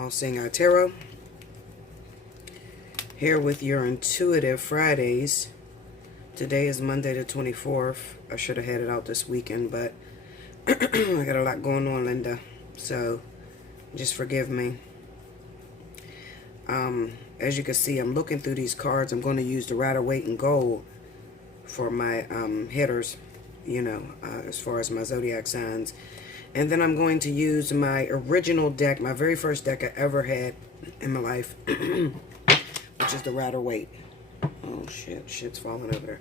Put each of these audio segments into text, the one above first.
Allseeingeyetarot, here with your Intuitive Fridays. Today is Monday the 24th. I should have had it out this weekend, but I got a lot going on, Linda. So just forgive me. As you can see, I'm looking through these cards. I'm going to use the Rider-Waite and Gold for my headers, as far as my zodiac signs. And then I'm going to use my original deck, my very first deck I ever had in my life, which is the Rider-Waite. Oh, shit's falling over there.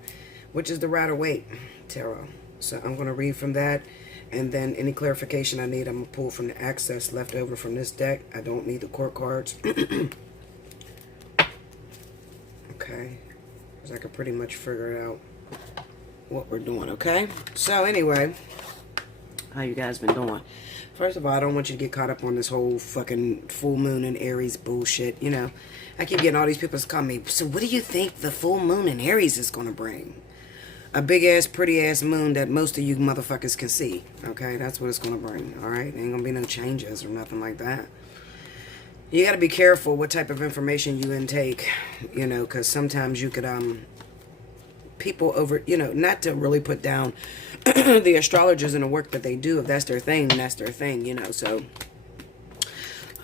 Which is the Rider-Waite Tarot. So I'm going to read from that. And then any clarification I need, I'm going to pull from the access left over from this deck. I don't need the court cards. Okay. Because I can pretty much figure out what we're doing, okay? So anyway, how you guys been doing? First of all, I don't want you to get caught up on this whole fucking full moon and Aries bullshit. I keep getting all these people to call me, so what do you think the full moon in Aries is going to bring? A big-ass, pretty-ass moon that most of you motherfuckers can see. Okay? That's what it's going to bring. Alright? Ain't going to be no changes or nothing like that. You got to be careful what type of information you intake. Because sometimes you could, people over, not to really put down the astrologers and the work that they do. If that's their thing, then that's their thing, so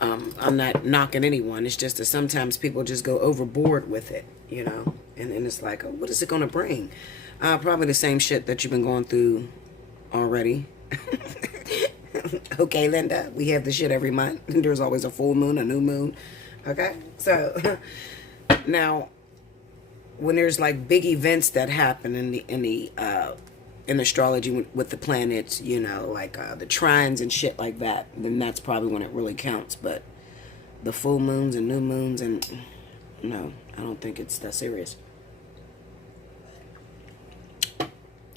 I'm not knocking anyone. It's just that sometimes people just go overboard with it, and it's like, oh, what is it going to bring? Probably the same shit that you've been going through already. Okay, Linda, we have the shit every month. There's always a full moon, a new moon. Okay, so now when there's like big events that happen in astrology with the planets, like the trines and shit like that, then that's probably when it really counts. But the full moons and new moons, and no, I don't think it's that serious.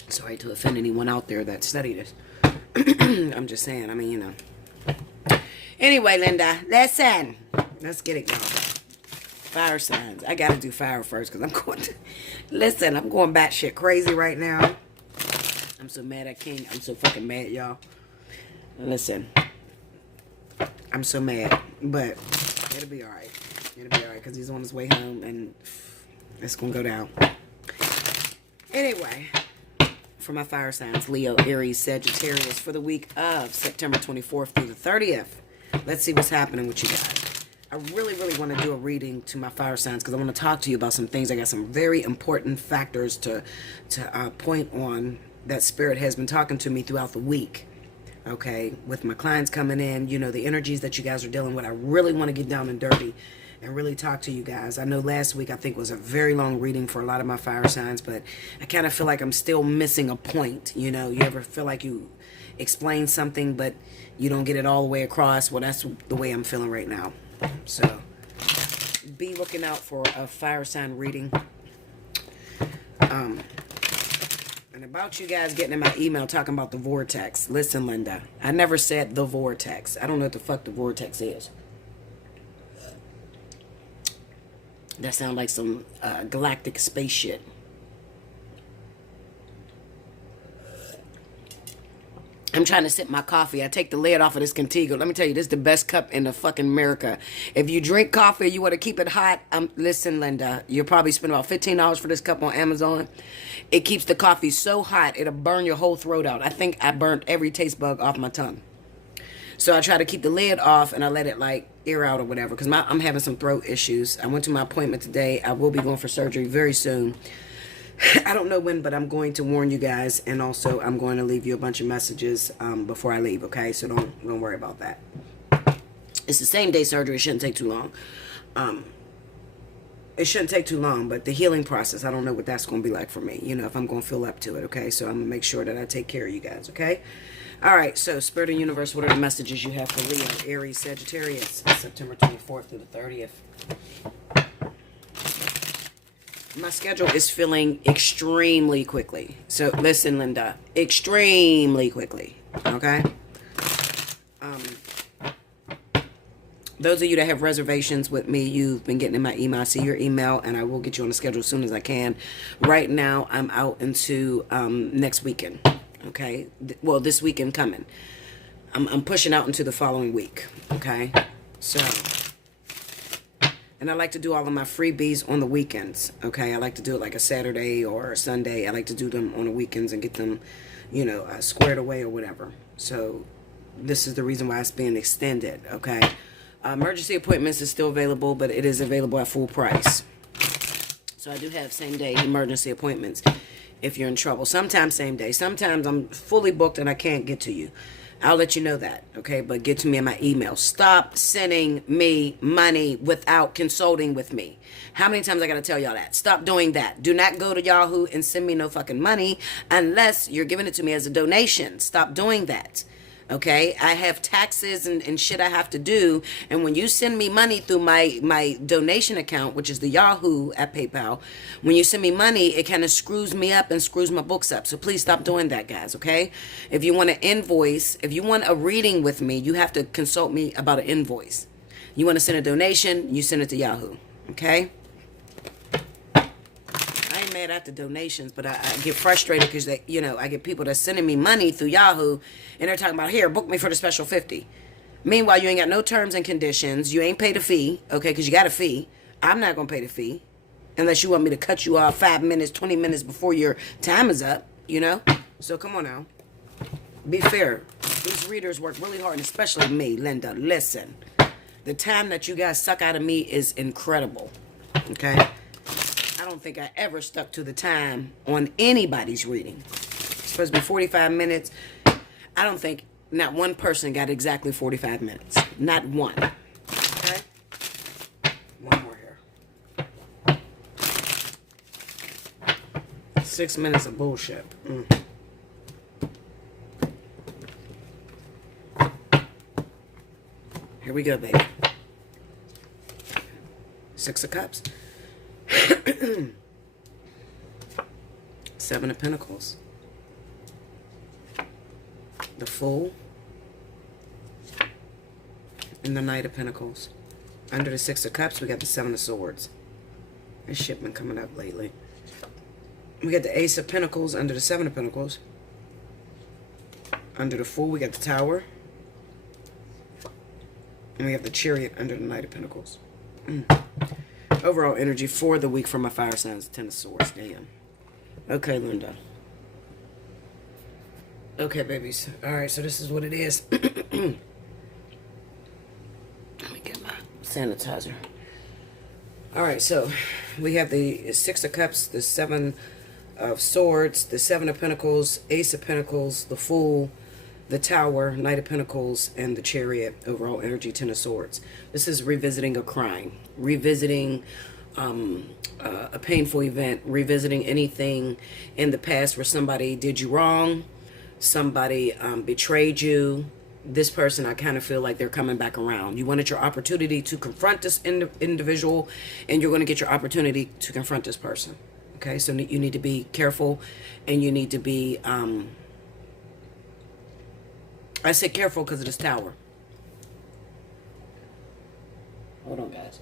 Sorry to offend anyone out there that studied this. I'm just saying, Anyway, Linda, listen. Let's get it going. Fire signs. I gotta do fire first because I'm going to... Listen, I'm going batshit crazy right now. I'm so mad at King. I'm so fucking mad, y'all. Listen. I'm so mad. But it'll be alright. It'll be alright because he's on his way home and it's gonna go down. Anyway... For my fire signs, Leo, Aries, Sagittarius, for the week of September 24th through the 30th. Let's see what's happening with you guys. I really, really want to do a reading to my fire signs because I want to talk to you about some things. I got some very important factors to point on that Spirit has been talking to me throughout the week. Okay, with my clients coming in, the energies that you guys are dealing with. I really want to get down and dirty and really talk to you guys. I know last week I think was a very long reading for a lot of my fire signs, but I kind of feel like I'm still missing a point. You ever feel like you explain something but you don't get it all the way across? Well, that's the way I'm feeling right now. So be looking out for a fire sign reading. And about you guys getting in my email talking about the vortex. Listen, Linda, I never said the vortex. I don't know what the fuck the vortex is. That sounds like some galactic space shit. I'm trying to sip my coffee. I take the lid off of this Contigo. Let me tell you, this is the best cup in the fucking America. If you drink coffee, you want to keep it hot. Listen, Linda, you'll probably spend about $15 for this cup on Amazon. It keeps the coffee so hot, it'll burn your whole throat out. I think I burnt every taste bug off my tongue. So I try to keep the lid off and I let it like air out or whatever because I'm having some throat issues. I went to my appointment today. I will be going for surgery very soon. I don't know when, but I'm going to warn you guys, and also I'm going to leave you a bunch of messages before I leave, okay? So don't worry about that. It's the same day surgery. It shouldn't take too long. It shouldn't take too long, but the healing process, I don't know what that's going to be like for me, if I'm going to feel up to it, okay? So I'm going to make sure that I take care of you guys, okay? All right, so Spirit and Universe, what are the messages you have for Leo, Aries, Sagittarius, September 24th through the 30th? My schedule is filling extremely quickly. So listen, Linda, extremely quickly, okay? Those of you that have reservations with me, you've been getting in my email. I see your email, and I will get you on the schedule as soon as I can. Right now, I'm out into next weekend. Okay, well, this weekend coming. I'm pushing out into the following week. Okay, so And I like to do all of my freebies on the weekends, okay? I like to do it like a Saturday or a Sunday. I like to do them on the weekends and get them, you know, squared away or whatever. So this is the reason why it's being extended, okay? Emergency appointments is still available, but it is available at full price. So I do have same-day emergency appointments if you're in trouble. Sometimes same day. Sometimes I'm fully booked and I can't get to you. I'll let you know that, okay? But get to me in my email. Stop sending me money without consulting with me. How many times I got to tell y'all that? Stop doing that. Do not go to Yahoo and send me no fucking money unless you're giving it to me as a donation. Stop doing that. Okay, I have taxes and shit I have to do. And when you send me money through my donation account, which is the Yahoo at PayPal, when you send me money, it kind of screws me up and screws my books up. So please stop doing that, guys, okay? If you want an invoice, if you want a reading with me, you have to consult me about an invoice. You want to send a donation, you send it to Yahoo, okay? I ain't mad at the donations, but I get frustrated because they, you know, I get people that's sending me money through Yahoo and they're talking about, here, book me for the special 50. Meanwhile, you ain't got no terms and conditions. You ain't paid a fee, okay, because you got a fee. I'm not going to pay the fee unless you want me to cut you off 5 minutes, 20 minutes before your time is up, you know? So come on now. Be fair. These readers work really hard, and especially me, Linda. Listen, the time that you guys suck out of me is incredible, okay? I don't think I ever stuck to the time on anybody's reading. It's supposed to be 45 minutes. I don't think not one person got exactly 45 minutes. Not one. Okay? One more here. 6 minutes of bullshit. Here we go, baby. 6 of Cups. 7 of Pentacles. The Fool. And the Knight of Pentacles. Under the 6 of Cups, we got the 7 of Swords. This shit been coming up lately. We got the Ace of Pentacles under the 7 of Pentacles. Under the Fool, we got the Tower. And we have the Chariot under the Knight of Pentacles. Overall energy for the week for my fire signs, 10 of Swords. Damn. Okay, Linda. Okay, babies. Alright, so this is what it is. Let me get my sanitizer. Alright, so we have the 6 of Cups, the 7 of Swords, the 7 of Pentacles, Ace of Pentacles, the Fool, the Tower, Knight of Pentacles, and the Chariot. Overall energy, 10 of Swords. This is revisiting a crime. Revisiting a painful event. Revisiting anything in the past where somebody did you wrong. Somebody betrayed you. This person, I kind of feel like they're coming back around. You wanted your opportunity to confront this individual, and you're going to get your opportunity to confront this person. Okay, so you need to be careful, and you need to be... I say careful because of this Tower. Hold on, guys.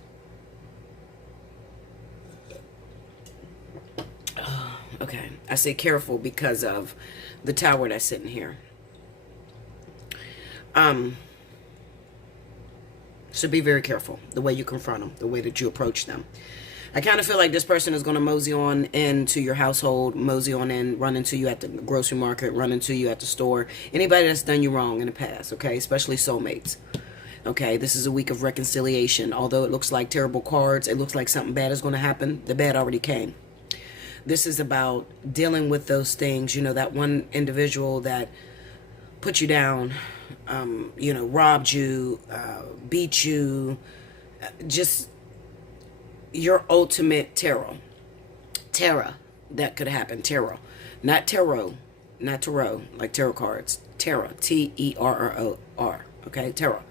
Okay, I say careful because of the Tower that's sitting here. So be very careful the way you confront them, the way that you approach them. I kind of feel like this person is going to mosey on into your household, mosey on in, run into you at the grocery market, run into you at the store. Anybody that's done you wrong in the past, okay? Especially soulmates. Okay, this is a week of reconciliation. Although it looks like terrible cards, it looks like something bad is going to happen. The bad already came. This is about dealing with those things. You know, that one individual that put you down, you know, robbed you, beat you, just... your ultimate terror. Terror. That could happen. Terror. Not tarot. Not tarot. Like tarot cards. Terror. T-E-R-R-O-R. Okay? Terror.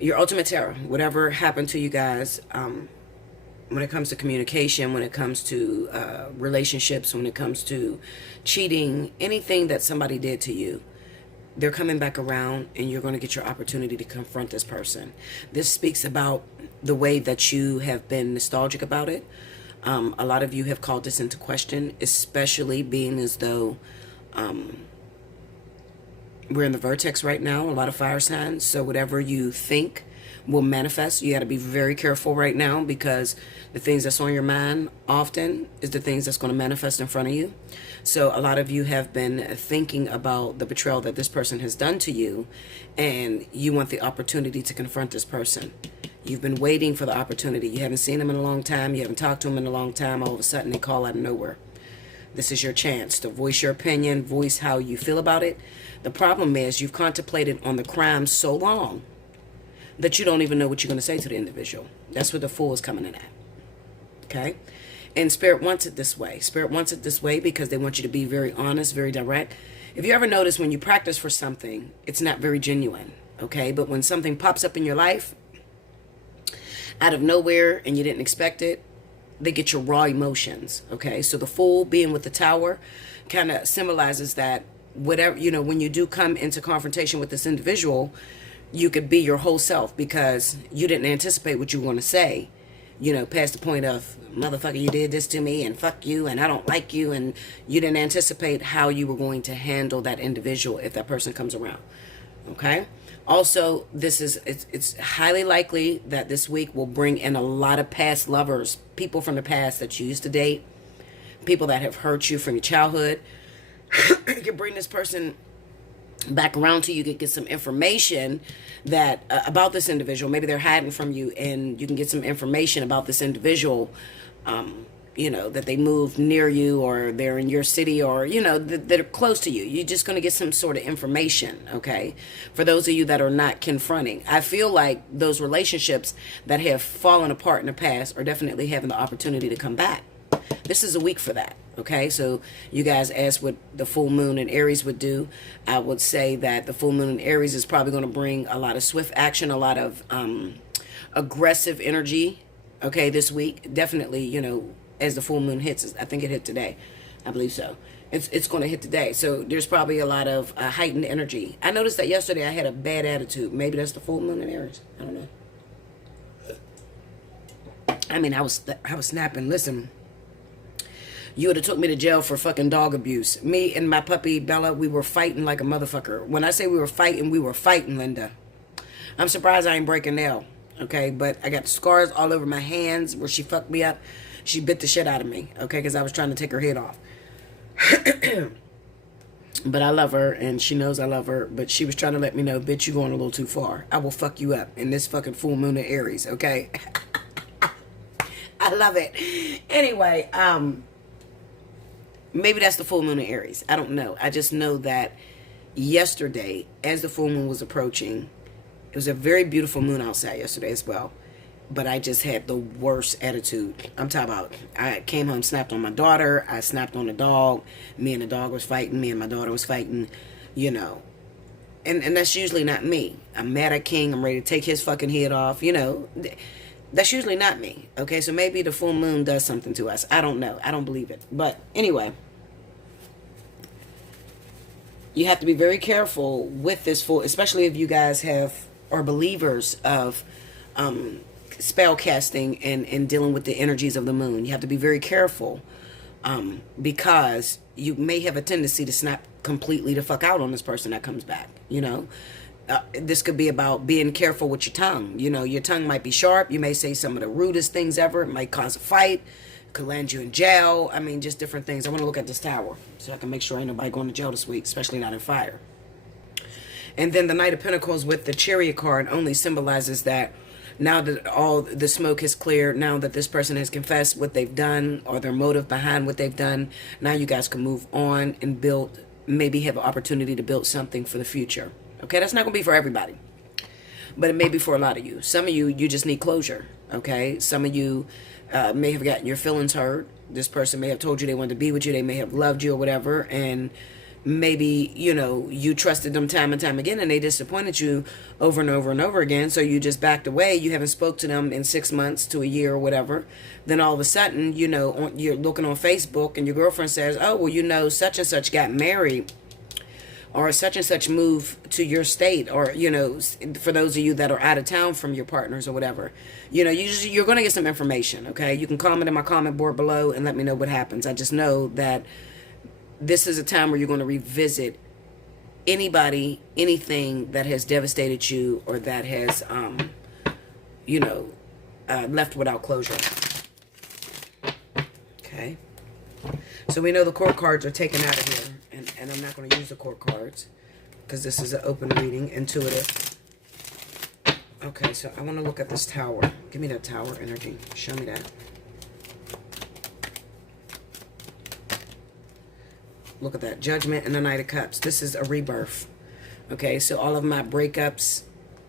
Your ultimate terror. Whatever happened to you guys, when it comes to communication, when it comes to relationships, when it comes to cheating, anything that somebody did to you, they're coming back around, and you're going to get your opportunity to confront this person. This speaks about the way that you have been nostalgic about it. A lot of you have called this into question, especially being as though we're in the vertex right now, a lot of fire signs. So whatever you think will manifest. You got to be very careful right now, because the things that's on your mind often is the things that's going to manifest in front of you. So a lot of you have been thinking about the betrayal that this person has done to you, and you want the opportunity to confront this person. You've been waiting for the opportunity. You haven't seen them in a long time. You haven't talked to them in a long time. All of a sudden they call out of nowhere. This is your chance to voice your opinion, voice how you feel about it. The problem is you've contemplated on the crime so long that you don't even know what you're going to say to the individual. That's what the Fool is coming in at. Okay? And Spirit wants it this way. Spirit wants it this way because they want you to be very honest, very direct. If you ever notice, when you practice for something, it's not very genuine. Okay? But when something pops up in your life out of nowhere and you didn't expect it, they get your raw emotions. Okay? So the Fool being with the Tower kind of symbolizes that whatever, when you do come into confrontation with this individual, you could be your whole self because you didn't anticipate what you want to say, past the point of, motherfucker, you did this to me, and fuck you, and I don't like you, and you didn't anticipate how you were going to handle that individual if that person comes around. Okay? Also, it's highly likely that this week will bring in a lot of past lovers, people from the past that you used to date, people that have hurt you from your childhood. You can bring this person back around to you. You can get some information that about this individual. Maybe they're hiding from you, and you can get some information about this individual, that they moved near you, or they're in your city, or that they're close to you. You're just going to get some sort of information. Okay, for those of you that are not confronting, I feel like those relationships that have fallen apart in the past are definitely having the opportunity to come back. This is a week for that. Okay, so you guys asked what the full moon in Aries would do. I would say that the full moon in Aries is probably going to bring a lot of swift action, a lot of aggressive energy. Okay, this week, definitely, as the full moon hits. I think it hit today. I believe so. It's going to hit today. So there's probably a lot of heightened energy. I noticed that yesterday I had a bad attitude. Maybe that's the full moon in Aries. I don't know. I mean, I was snapping. Listen. You would have took me to jail for fucking dog abuse. Me and my puppy, Bella, we were fighting like a motherfucker. When I say we were fighting, Linda. I'm surprised I ain't break a nail, okay? But I got scars all over my hands where she fucked me up. She bit the shit out of me, okay? Because I was trying to take her head off. But I love her, and she knows I love her. But she was trying to let me know, bitch, you going a little too far. I will fuck you up in this fucking full moon of Aries, okay? I love it. Anyway, maybe that's the full moon in Aries. I don't know. I just know that yesterday, as the full moon was approaching, it was a very beautiful moon outside yesterday as well. But I just had the worst attitude. I'm talking about, I came home, snapped on my daughter. I snapped on the dog. Me and the dog was fighting. Me and my daughter was fighting, And that's usually not me. I'm mad at King. I'm ready to take his fucking head off, That's usually not me. Okay, so maybe the full moon does something to us. I don't know. I don't believe it. But anyway, you have to be very careful with this full, especially if you guys are believers of spell casting and dealing with the energies of the moon. You have to be very careful because you may have a tendency to snap completely the fuck out on this person that comes back, this could be about being careful with your tongue. Your tongue might be sharp. You may say some of the rudest things ever. It might cause a fight. It could land you in jail. I mean, just different things. I want to look at this tower so I can make sure ain't nobody going to jail this week, especially not in fire. And then the Knight of Pentacles with the Chariot card only symbolizes that now that all the smoke has cleared, now that this person has confessed what they've done or their motive behind what they've done, now you guys can move on and maybe have an opportunity to build something for the future. Okay, that's not going to be for everybody, but it may be for a lot of you. Some of you just need closure, okay? Some of you may have gotten your feelings hurt. This person may have told you they wanted to be with you. They may have loved you or whatever, and maybe, you trusted them time and time again, and they disappointed you over and over and over again, so you just backed away. You haven't spoke to them in 6 months to a year or whatever. Then all of a sudden, you're looking on Facebook, and your girlfriend says, oh, well, such and such got married, or such and such move to your state, or, for those of you that are out of town from your partners or whatever, you're going to get some information, okay? You can comment in my comment board below and let me know what happens. I just know that this is a time where you're going to revisit anything that has devastated you or that has left without closure. Okay. So we know the court cards are taken out of here. And I'm not going to use the court cards because this is an open reading, intuitive. Okay, so I want to look at this tower. Give me that tower energy. Show me that. Look at that. Judgment and the Knight of Cups. This is a rebirth. Okay, so all of my breakups,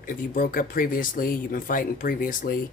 if you broke up previously, you've been fighting previously,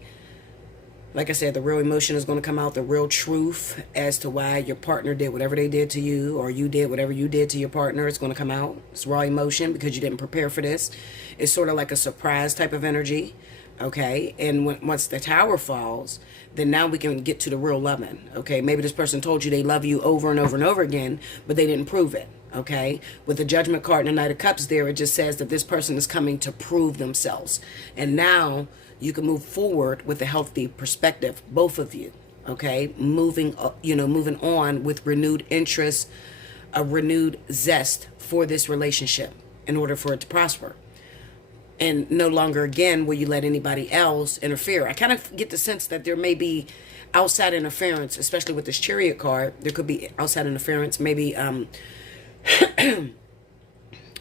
like I said, the real emotion is going to come out, the real truth as to why your partner did whatever they did to you, or you did whatever you did to your partner. It's going to come out. It's raw emotion because you didn't prepare for this. It's sort of like a surprise type of energy, okay? And once the tower falls, then now we can get to the real loving, okay? Maybe this person told you they love you over and over and over again, but they didn't prove it, okay? With the Judgment card and the Knight of Cups there, it just says that this person is coming to prove themselves. And now you can move forward with a healthy perspective, both of you, okay? Moving on with renewed interest, a renewed zest for this relationship in order for it to prosper. And no longer, again, will you let anybody else interfere. I kind of get the sense that there may be outside interference, especially with this Chariot card. There could be outside interference, maybe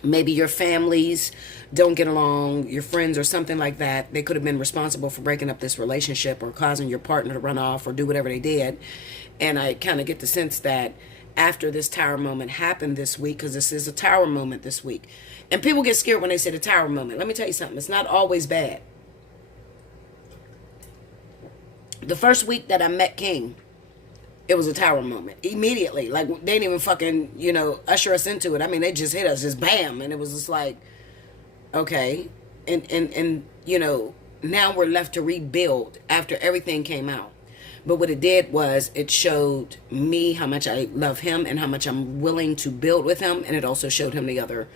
maybe your families don't get along, your friends or something like that. They could have been responsible for breaking up this relationship or causing your partner to run off or do whatever they did. And I kind of get the sense that after this tower moment happened this week, because this is a tower moment this week, and people get scared when they say the tower moment. Let me tell you something. It's not always bad. The first week that I met King, it was a tower moment. Immediately. Like, they didn't even fucking, usher us into it. I mean, they just hit us. Just bam. And it was just like, okay. And now we're left to rebuild after everything came out. But what it did was it showed me how much I love him and how much I'm willing to build with him. And it also showed him the other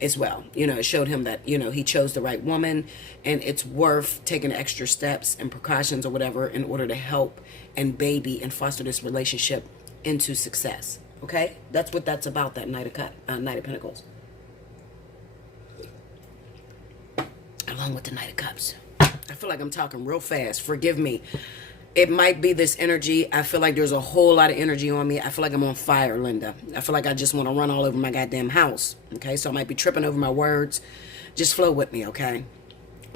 as well. It showed him that, he chose the right woman, and it's worth taking extra steps and precautions or whatever in order to help and baby and foster this relationship into success. Okay? That's what that's about, that Knight of Pentacles. Along with the Knight of Cups. I feel like I'm talking real fast. Forgive me. It might be this energy. I feel like there's a whole lot of energy on me. I feel like I'm on fire, Linda. I feel like I just want to run all over my goddamn house. Okay, so I might be tripping over my words. Just flow with me, okay?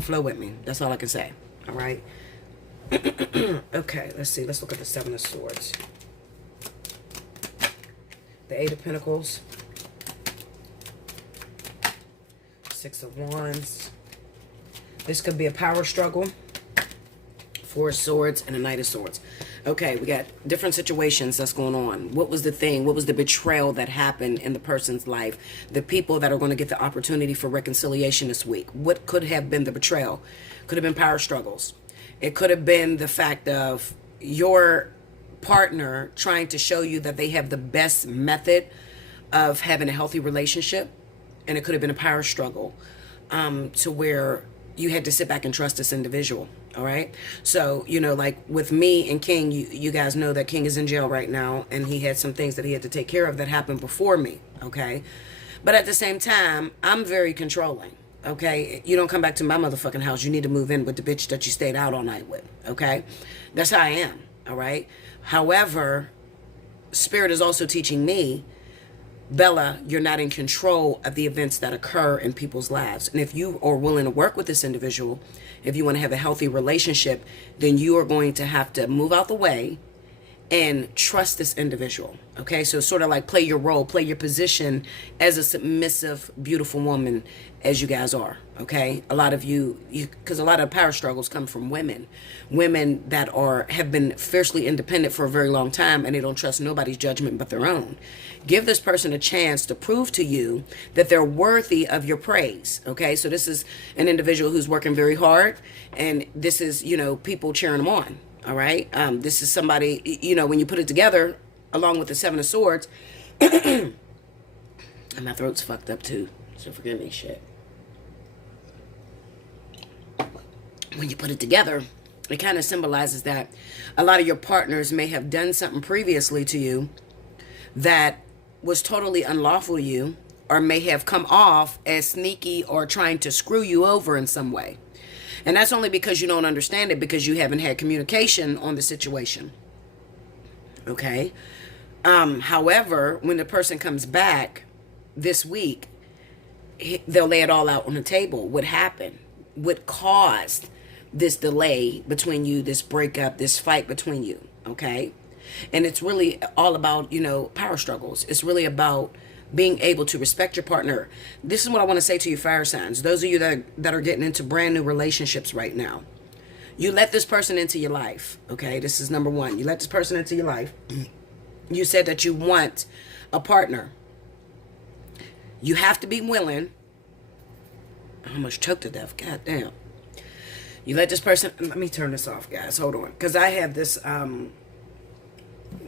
Flow with me. That's all I can say. All right? Okay, let's see. Let's look at the Seven of Swords. The Eight of Pentacles. Six of Wands. This could be a power struggle. Four of Swords and a Knight of Swords. Okay, we got different situations that's going on. What was the thing? What was the betrayal that happened in the person's life? The people that are going to get the opportunity for reconciliation this week. What could have been the betrayal? Could have been power struggles. It could have been the fact of your partner trying to show you that they have the best method of having a healthy relationship. And it could have been a power struggle to where you had to sit back and trust this individual. All right. So, like with me and King, you guys know that King is in jail right now, and he had some things that he had to take care of that happened before me. Okay. But at the same time, I'm very controlling. Okay. You don't come back to my motherfucking house. You need to move in with the bitch that you stayed out all night with. Okay. That's how I am. All right. However, Spirit is also teaching me, Bella, you're not in control of the events that occur in people's lives. And if you are willing to work with this individual, if you want to have a healthy relationship, then you are going to have to move out the way and trust this individual. Okay, so sort of like play your role, play your position as a submissive, beautiful woman as you guys are. Okay, a lot of you because a lot of power struggles come from women that have been fiercely independent for a very long time, and they don't trust nobody's judgment but their own. Give this person a chance to prove to you that they're worthy of your praise. Okay, so this is an individual who's working very hard, and this is people cheering them on. All right. This is somebody, when you put it together along with the Seven of Swords, and my throat's fucked up too. So forgive me, shit. When you put it together, it kind of symbolizes that a lot of your partners may have done something previously to you that was totally unlawful to you, or may have come off as sneaky or trying to screw you over in some way. And that's only because you don't understand it, because you haven't had communication on the situation. Okay? However, when the person comes back this week, they'll lay it all out on the table. What happened? What caused this delay between you, this breakup, this fight between you? Okay? And it's really all about, power struggles. It's really about being able to respect your partner. This is what I want to say to you, fire signs. Those of you that are getting into brand new relationships right now. You let this person into your life. Okay? This is number one. You let this person into your life. You said that you want a partner. You have to be willing. I almost choked to death. God damn. You let this person... Let me turn this off, guys. Hold on. Because I have this... what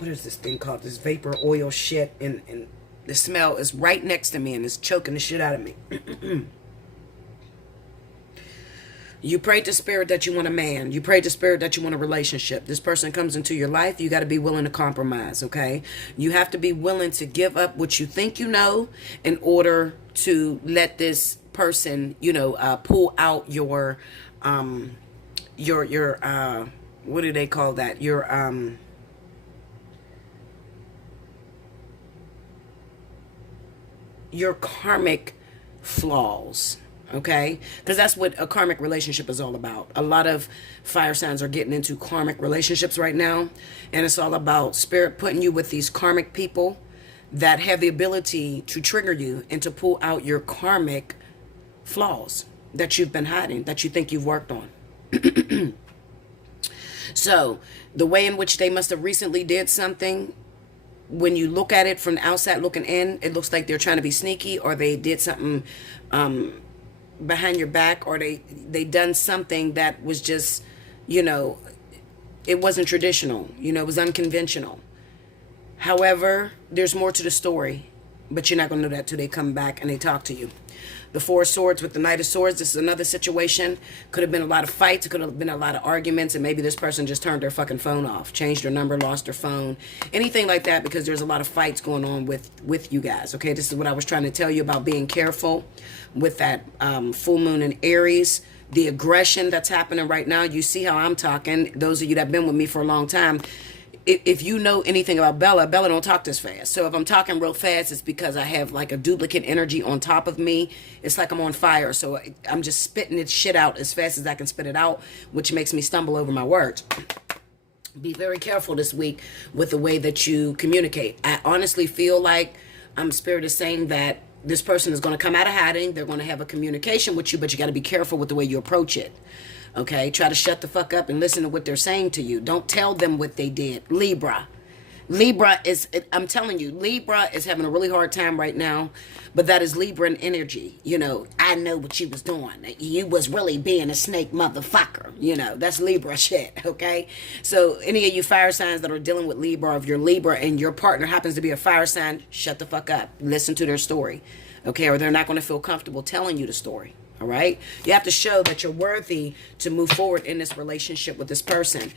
is this thing called? This vapor oil shit. And the smell is right next to me. And it's choking the shit out of me. You prayed to spirit that you want a man. You prayed to spirit that you want a relationship. This person comes into your life. You got to be willing to compromise, okay? You have to be willing to give up what you think you know in order to let this person, pull out your what do they call that? Your karmic flaws. Okay? Because that's what a karmic relationship is all about. A lot of fire signs are getting into karmic relationships right now. And it's all about spirit putting you with these karmic people that have the ability to trigger you and to pull out your karmic flaws that you've been hiding, that you think you've worked on. So, the way in which they must have recently did something, when you look at it from the outside looking in, it looks like they're trying to be sneaky, or they did something behind your back, or they done something that was just, it wasn't traditional. It was unconventional. However, there's more to the story, but you're not going to know that till they come back and they talk to you. The Four of Swords with the Knight of Swords, this is another situation. Could have been a lot of fights. It could have been a lot of arguments, and maybe this person just turned their fucking phone off, changed their number, lost their phone, anything like that, because there's a lot of fights going on with you guys, okay? This is what I was trying to tell you about being careful with that full moon in Aries. The aggression that's happening right now, you see how I'm talking. Those of you that have been with me for a long time, if you know anything about Bella don't talk this fast. So if I'm talking real fast, it's because I have like a duplicate energy on top of me. It's like I'm on fire. So I'm just spitting this shit out as fast as I can spit it out, which makes me stumble over my words. Be very careful this week with the way that you communicate. I honestly feel like Spirit is saying that this person is going to come out of hiding. They're going to have a communication with you, but you got to be careful with the way you approach it. Okay, try to shut the fuck up and listen to what they're saying to you. Don't tell them what they did. Libra is, I'm telling you, Libra is having a really hard time right now, but that is Libran energy. I know what you was doing. You was really being a snake motherfucker. That's Libra shit, okay? So any of you fire signs that are dealing with Libra, if you're Libra and your partner happens to be a fire sign, shut the fuck up. Listen to their story, okay? Or they're not going to feel comfortable telling you the story. All right. You have to show that you're worthy to move forward in this relationship with this person.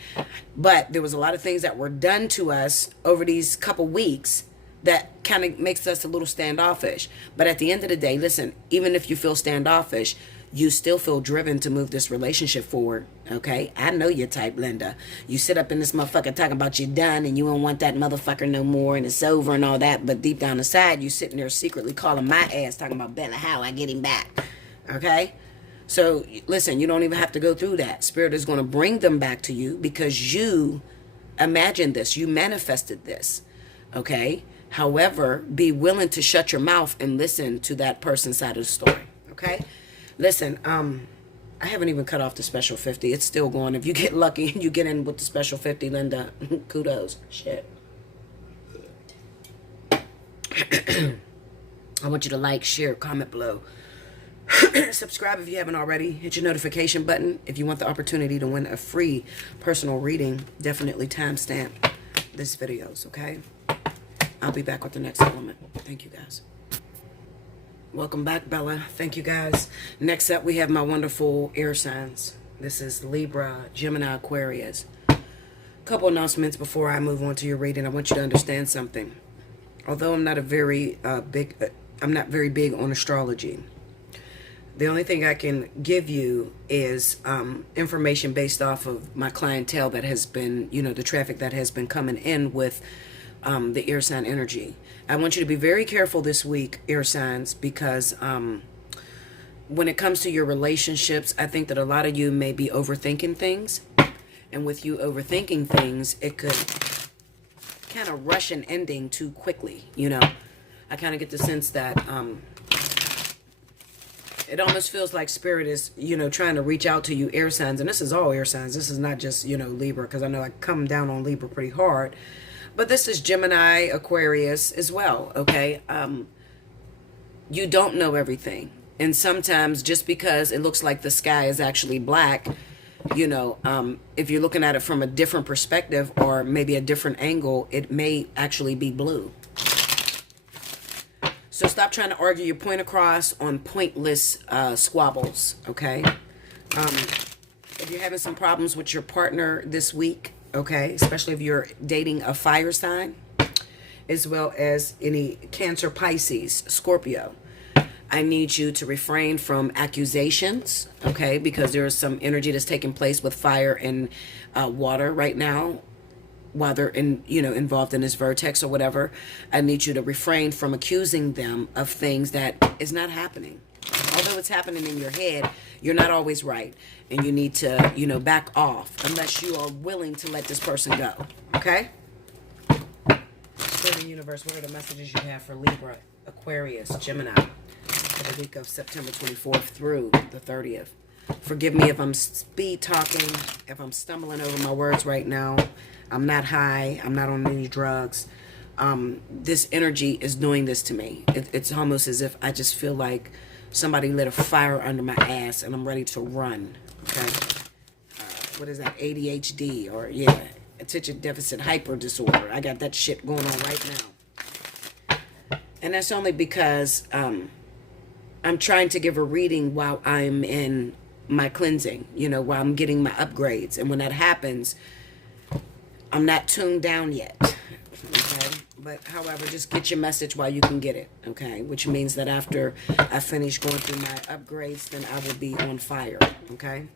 But there was a lot of things that were done to us over these couple weeks that kind of makes us a little standoffish. But at the end of the day, listen, even if you feel standoffish, you still feel driven to move this relationship forward. Okay. I know your type, Linda. You sit up in this motherfucker talking about you're done and you don't want that motherfucker no more and it's over and all that. But deep down inside, you sitting there secretly calling my ass talking about Bella, how I get him back. Okay? So, listen, you don't even have to go through that. Spirit is going to bring them back to you because you imagined this. You manifested this. Okay? However, be willing to shut your mouth and listen to that person's side of the story. Okay? Listen, I haven't even cut off the special 50. It's still going. If you get lucky and you get in with the special 50, Linda, kudos. Shit. I want you to like, share, comment below. Subscribe if you haven't already. Hit your notification button if you want the opportunity to win a free personal reading. Definitely timestamp this videos, okay? I'll be back with the next element. Thank you, guys. Welcome back, Bella. Thank you, guys. Next up, we have my wonderful air signs. This is Libra, Gemini, Aquarius. Couple announcements before I move on to your reading. I want you to understand something. Although I'm not very big on astrology. The only thing I can give you is information based off of my clientele that has been, the traffic that has been coming in with the air sign energy. I want you to be very careful this week, air signs, because when it comes to your relationships, I think that a lot of you may be overthinking things. And with you overthinking things, it could kind of rush an ending too quickly. I kind of get the sense that it almost feels like spirit is, trying to reach out to you, air signs. And this is all air signs. This is not just, Libra, because I know I come down on Libra pretty hard. But this is Gemini, Aquarius as well, okay? You don't know everything. And sometimes just because it looks like the sky is actually black, if you're looking at it from a different perspective or maybe a different angle, it may actually be blue. So stop trying to argue your point across on pointless squabbles, okay? If you're having some problems with your partner this week, okay, especially if you're dating a fire sign, as well as any Cancer, Pisces, Scorpio, I need you to refrain from accusations, okay, because there is some energy that's taking place with fire and water right now while they're involved in this vertex or whatever. I need you to refrain from accusing them of things that is not happening. Although it's happening in your head, you're not always right. And you need to, back off unless you are willing to let this person go. Okay? Spirit universe, what are the messages you have for Libra, Aquarius, Gemini for the week of September 24th through the 30th? Forgive me if I'm speed talking, if I'm stumbling over my words right now. I'm not high. I'm not on any drugs. This energy is doing this to me. It's almost as if I just feel like somebody lit a fire under my ass and I'm ready to run. Okay. What is that? ADHD or attention deficit hyper disorder. I got that shit going on right now. And that's only because I'm trying to give a reading while I'm in my cleansing, while I'm getting my upgrades. And when that happens, I'm not tuned down yet, okay? But, however, just get your message while you can get it, okay? Which means that after I finish going through my upgrades, then I will be on fire, okay?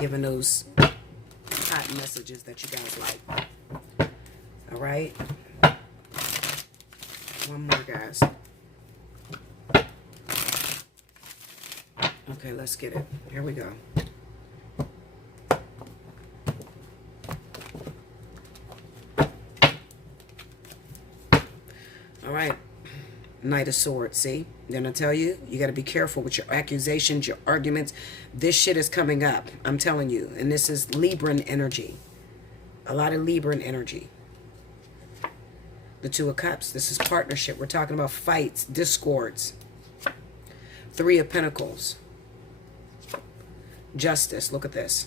Giving those hot messages that you guys like. All right? One more, guys. Okay, let's get it. Here we go. All right, Knight of Swords, see? Then I tell you, you got to be careful with your accusations, your arguments. This shit is coming up, I'm telling you. And this is Libran energy. A lot of Libran energy. The Two of Cups, this is partnership. We're talking about fights, discords. Three of Pentacles. Justice, look at this.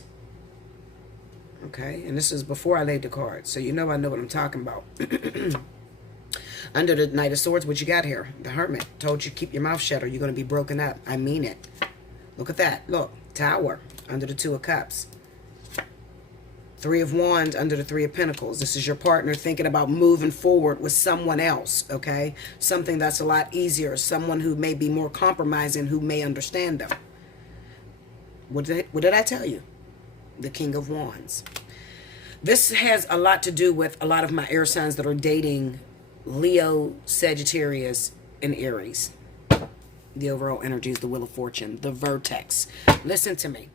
Okay, and this is before I laid the cards. So I know what I'm talking about. Under the Knight of Swords, what you got here? The Hermit. Told you keep your mouth shut or you're going to be broken up. I mean it. Look at that. Look. Tower. Under the Two of Cups. Three of Wands under the Three of Pentacles. This is your partner thinking about moving forward with someone else, okay? Something that's a lot easier. Someone who may be more compromising, who may understand them. What did I tell you? The King of Wands. This has a lot to do with a lot of my air signs that are dating Leo, Sagittarius, and Aries. The overall energy is the Wheel of Fortune, the vertex. Listen to me.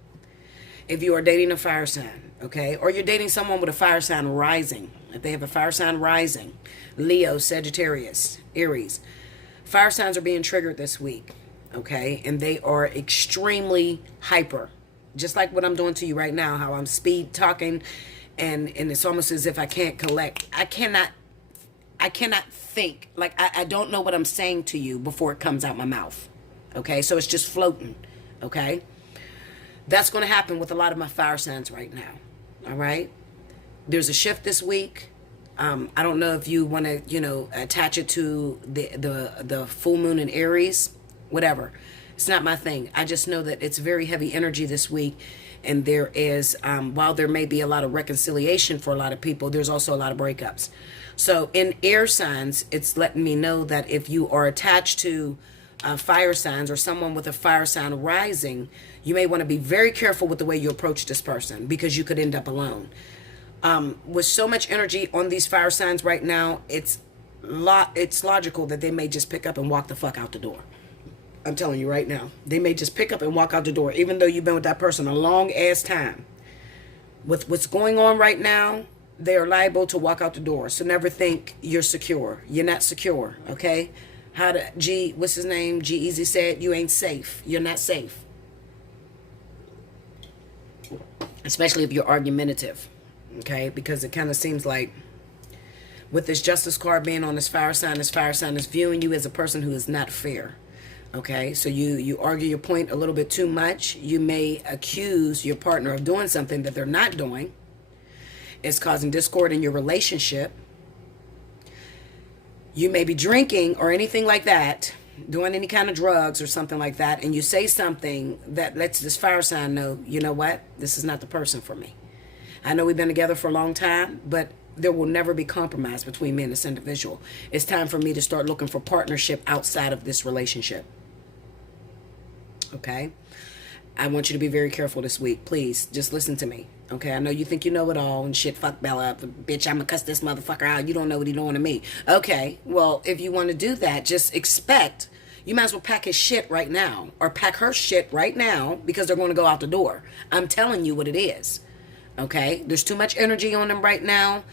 If you are dating a fire sign, okay, or you're dating someone with a fire sign rising, if they have a fire sign rising, Leo, Sagittarius, Aries, fire signs are being triggered this week, okay, and they are extremely hyper, just like what I'm doing to you right now, how I'm speed talking, and it's almost as if I can't collect. I cannot think, like I don't know what I'm saying to you before it comes out my mouth, okay, so it's just floating, okay. That's going to happen with a lot of my fire signs right now. All right. There's a shift this week. I don't know if you want to, attach it to the full moon in Aries, whatever. It's not my thing. I just know that it's very heavy energy this week. And there is, while there may be a lot of reconciliation for a lot of people, there's also a lot of breakups. So in air signs, it's letting me know that if you are attached to fire signs or someone with a fire sign rising, you may want to be very careful with the way you approach this person, because you could end up alone. With so much energy on these fire signs right now, it's logical that they may just pick up and walk the fuck out the door. I'm telling you right now, they may just pick up and walk out the door, even though you've been with that person a long ass time. With what's going on right now, they are liable to walk out the door. So never think you're secure. You're not secure, okay? What's his name? G-Eazy said, you ain't safe. You're not safe. Especially if you're argumentative, okay? Because it kind of seems like with this Justice card being on this fire sign is viewing you as a person who is not fair, okay? So you argue your point a little bit too much. You may accuse your partner of doing something that they're not doing. It's causing discord in your relationship. You may be drinking or anything like that, doing any kind of drugs or something like that, and you say something that lets this fire sign know, you know what, this is not the person for me. I know we've been together for a long time, but there will never be compromise between me and this individual. It's time for me to start looking for partnership outside of this relationship. Okay? I want you to be very careful this week. Please, just listen to me. Okay, I know you think you know it all and shit, fuck Bella up. Bitch, I'm gonna cuss this motherfucker out. You don't know what he's doing to me. Okay, well, if you want to do that, just expect, you might as well pack his shit right now, or pack her shit right now, because they're going to go out the door. I'm telling you what it is. Okay, there's too much energy on them right now.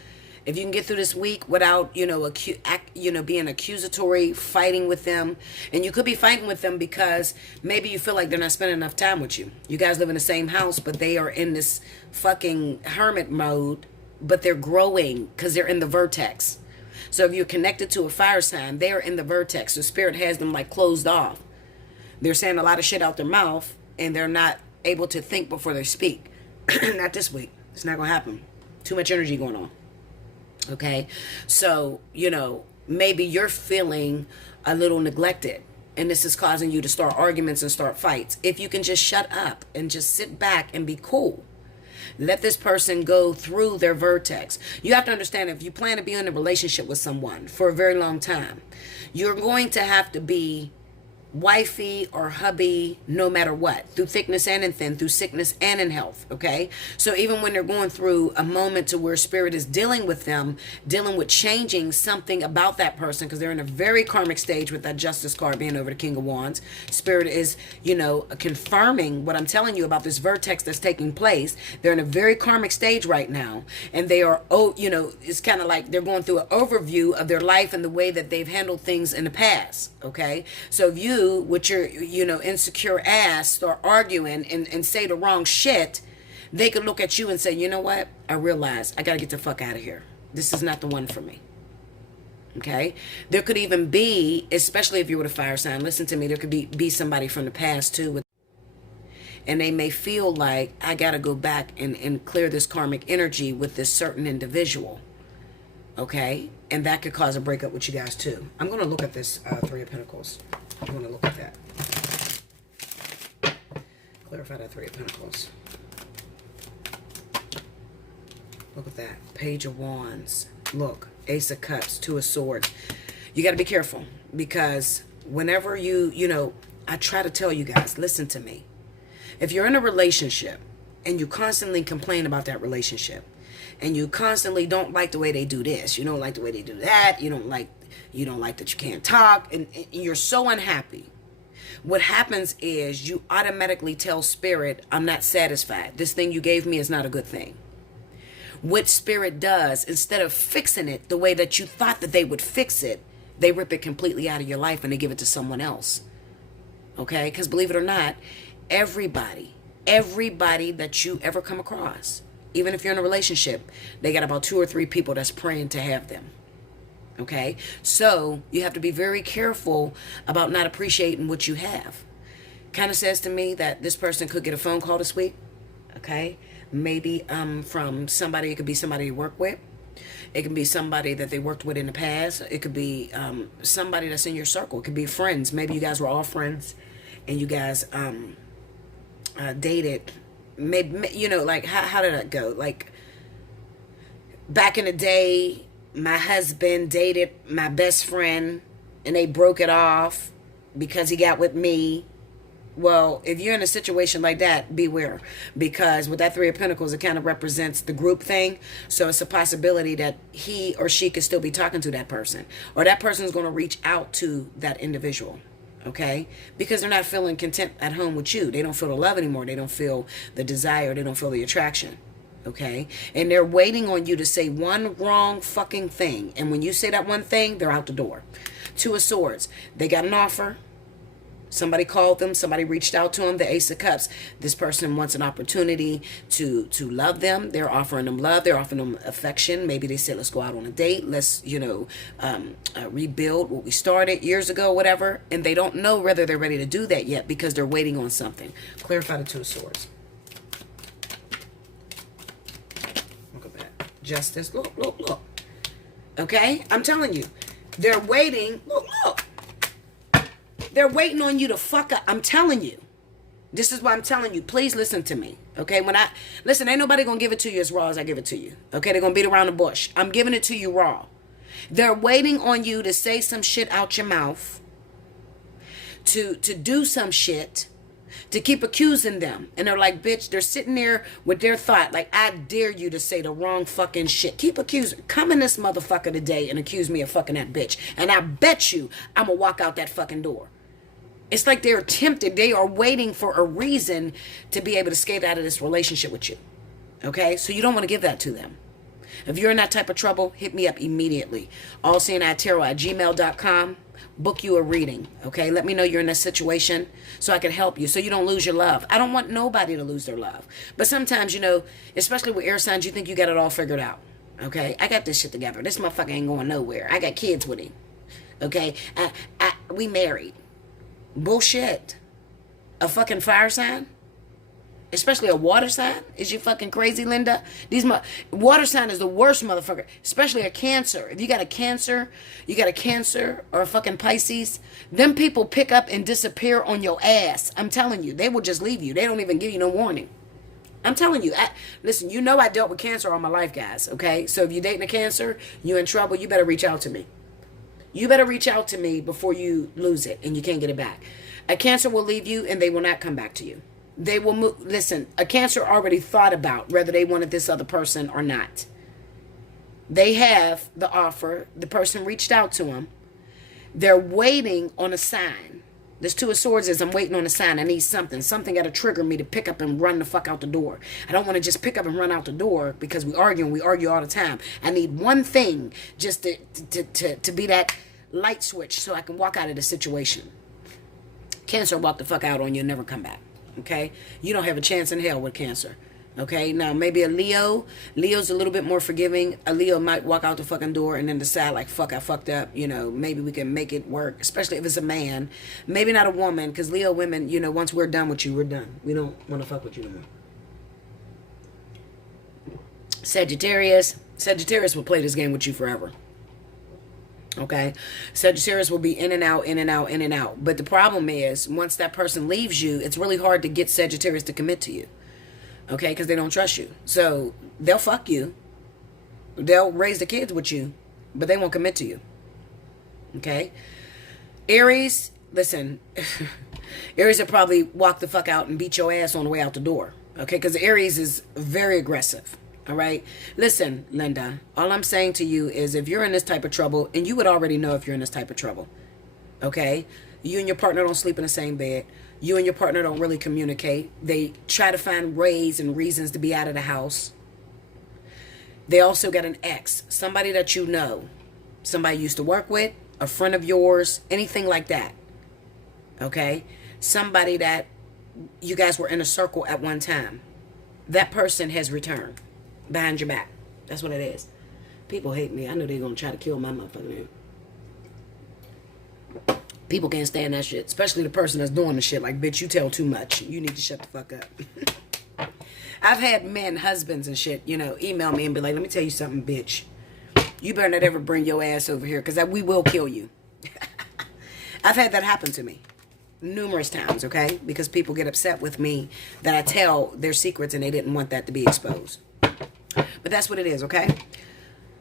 If you can get through this week without, being accusatory, fighting with them, and you could be fighting with them because maybe you feel like they're not spending enough time with you. You guys live in the same house, but they are in this fucking hermit mode, but they're growing because they're in the vertex. So if you're connected to a fire sign, they are in the vertex. The spirit has them like closed off. They're saying a lot of shit out their mouth, and they're not able to think before they speak. Not this week. It's not going to happen. Too much energy going on. Okay, so, maybe you're feeling a little neglected, and this is causing you to start arguments and start fights. If you can just shut up and just sit back and be cool, let this person go through their vertex. You have to understand, if you plan to be in a relationship with someone for a very long time, you're going to have to be wifey or hubby no matter what, through thickness and in thin, through sickness and in health. Okay, so even when they're going through a moment to where spirit is dealing with them, dealing with changing something about that person, because they're in a very karmic stage with that Justice card being over the King of Wands. Spirit is confirming what I'm telling you about this vertex that's taking place. They're in a very karmic stage right now, and they are it's kind of like they're going through an overview of their life and the way that they've handled things in the past. Okay, so if you with your insecure ass start arguing and say the wrong shit, they could look at you and say, you know what, I realize I gotta get the fuck out of here. This is not the one for me. Okay, there could even be, especially if you're with a fire sign, listen to me, there could be somebody from the past too, and they may feel like, I gotta go back and clear this karmic energy with this certain individual. Okay, and that could cause a breakup with you guys too. I'm going to look at this Three of Pentacles. I'm going to look at that. Clarify that Three of Pentacles. Look at that. Page of Wands. Look, Ace of Cups, Two of Swords. You got to be careful, because whenever I try to tell you guys, listen to me. If you're in a relationship and you constantly complain about that relationship, and you constantly don't like the way they do this, you don't like the way they do that, you don't like that you can't talk, and you're so unhappy, what happens is you automatically tell spirit, I'm not satisfied. This thing you gave me is not a good thing. What spirit does, instead of fixing it the way that you thought that they would fix it, they rip it completely out of your life and they give it to someone else. Okay? Because believe it or not, everybody that you ever come across, even if you're in a relationship, they got about 2 or 3 people that's praying to have them. Okay? So you have to be very careful about not appreciating what you have. Kind of says to me that this person could get a phone call this week. Okay? Maybe from somebody. It could be somebody you work with. It can be somebody that they worked with in the past. It could be somebody that's in your circle. It could be friends. Maybe you guys were all friends and you guys dated. Maybe, like, how did that go? Like, back in the day, my husband dated my best friend and they broke it off, because he got with me. Well, if you're in a situation like that, beware. Because with that Three of Pentacles, it kind of represents the group thing. So it's a possibility that he or she could still be talking to that person. Or that person is going to reach out to that individual. Okay? Because they're not feeling content at home with you. They don't feel the love anymore. They don't feel the desire. They don't feel the attraction. Okay? And they're waiting on you to say one wrong fucking thing. And when you say that one thing, they're out the door. Two of Swords. They got an offer. Somebody called them. Somebody reached out to them. The Ace of Cups. This person wants an opportunity to love them. They're offering them love. They're offering them affection. Maybe they said, let's go out on a date. Let's, rebuild what we started years ago, whatever. And they don't know whether they're ready to do that yet because they're waiting on something. Clarify the Two of Swords. Look at that. Justice. Look, look, look. Okay? I'm telling you. They're waiting. Look, look. They're waiting on you to fuck up. I'm telling you. This is why I'm telling you. Please listen to me. Okay? Listen, ain't nobody going to give it to you as raw as I give it to you. Okay? They're going to beat around the bush. I'm giving it to you raw. They're waiting on you to say some shit out your mouth. To do some shit. To keep accusing them. And they're like, bitch, they're sitting there with their thought. Like, I dare you to say the wrong fucking shit. Keep accusing. Come in this motherfucker today and accuse me of fucking that bitch. And I bet you I'm going to walk out that fucking door. It's like they're tempted. They are waiting for a reason to be able to skate out of this relationship with you. Okay? So you don't want to give that to them. If you're in that type of trouble, hit me up immediately. Allseeingeyetarot@gmail.com. Book you a reading. Okay? Let me know you're in that situation so I can help you so you don't lose your love. I don't want nobody to lose their love. But sometimes, especially with air signs, you think you got it all figured out. Okay? I got this shit together. This motherfucker ain't going nowhere. I got kids with him. Okay? We married. Bullshit. A fucking fire sign? Especially a water sign? Is you fucking crazy, Linda? Water sign is the worst motherfucker. Especially a Cancer. If you got a Cancer or a fucking Pisces, them people pick up and disappear on your ass. I'm telling you. They will just leave you. They don't even give you no warning. I'm telling you. Listen, I dealt with Cancer all my life, guys. Okay? So if you're dating a Cancer, you in trouble, you better reach out to me. You better reach out to me before you lose it and you can't get it back. A Cancer will leave you and they will not come back to you. They will move. Listen, a Cancer already thought about whether they wanted this other person or not. They have the offer. The person reached out to them. They're waiting on a sign. This Two of Swords is, I'm waiting on a sign. I need something. Something got to trigger me to pick up and run the fuck out the door. I don't want to just pick up and run out the door because we argue all the time. I need one thing just to be that light switch so I can walk out of the situation. Cancer walk the fuck out on you and never come back. Okay? You don't have a chance in hell with Cancer. Okay? Now, maybe a Leo. Leo's a little bit more forgiving. A Leo might walk out the fucking door and then decide, like, fuck, I fucked up. Maybe we can make it work. Especially if it's a man. Maybe not a woman. Because Leo women, once we're done with you, we're done. We don't want to fuck with you no more. Sagittarius. Sagittarius will play this game with you forever. Okay? Sagittarius will be in and out, in and out, in and out. But the problem is, once that person leaves you, it's really hard to get Sagittarius to commit to you. Okay? Because they don't trust you. So, they'll fuck you. They'll raise the kids with you. But they won't commit to you. Okay? Aries, listen. Aries will probably walk the fuck out and beat your ass on the way out the door. Okay? Because Aries is very aggressive. All right? Listen, Linda, all I'm saying to you is if you're in this type of trouble, and you would already know if you're in this type of trouble, okay? You and your partner don't sleep in the same bed. You and your partner don't really communicate. They try to find ways and reasons to be out of the house. They also got an ex, somebody that you know, somebody you used to work with, a friend of yours, anything like that, okay? Somebody that you guys were in a circle at one time. That person has returned. Behind your back. That's what it is. People hate me. I know they're going to try to kill my motherfucking name. People can't stand that shit. Especially the person that's doing the shit. Like, bitch, you tell too much. You need to shut the fuck up. I've had men, husbands and shit, email me and be like, let me tell you something, bitch. You better not ever bring your ass over here because we will kill you. I've had that happen to me. Numerous times, okay? Because people get upset with me that I tell their secrets and they didn't want that to be exposed. But that's what it is, okay?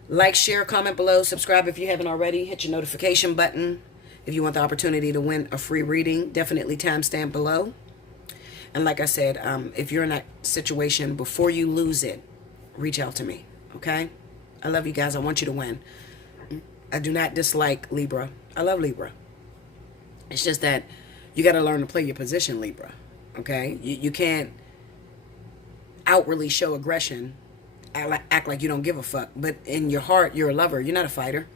Like, share, comment below, subscribe if you haven't already. Hit your notification button. If you want the opportunity to win a free reading, definitely timestamp below. And like I said, if you're in that situation, before you lose it, reach out to me, okay? I love you guys. I want you to win. I do not dislike Libra. I love Libra. It's just that you got to learn to play your position, Libra, okay? You can't outwardly show aggression, act like you don't give a fuck. But in your heart, you're a lover. You're not a fighter.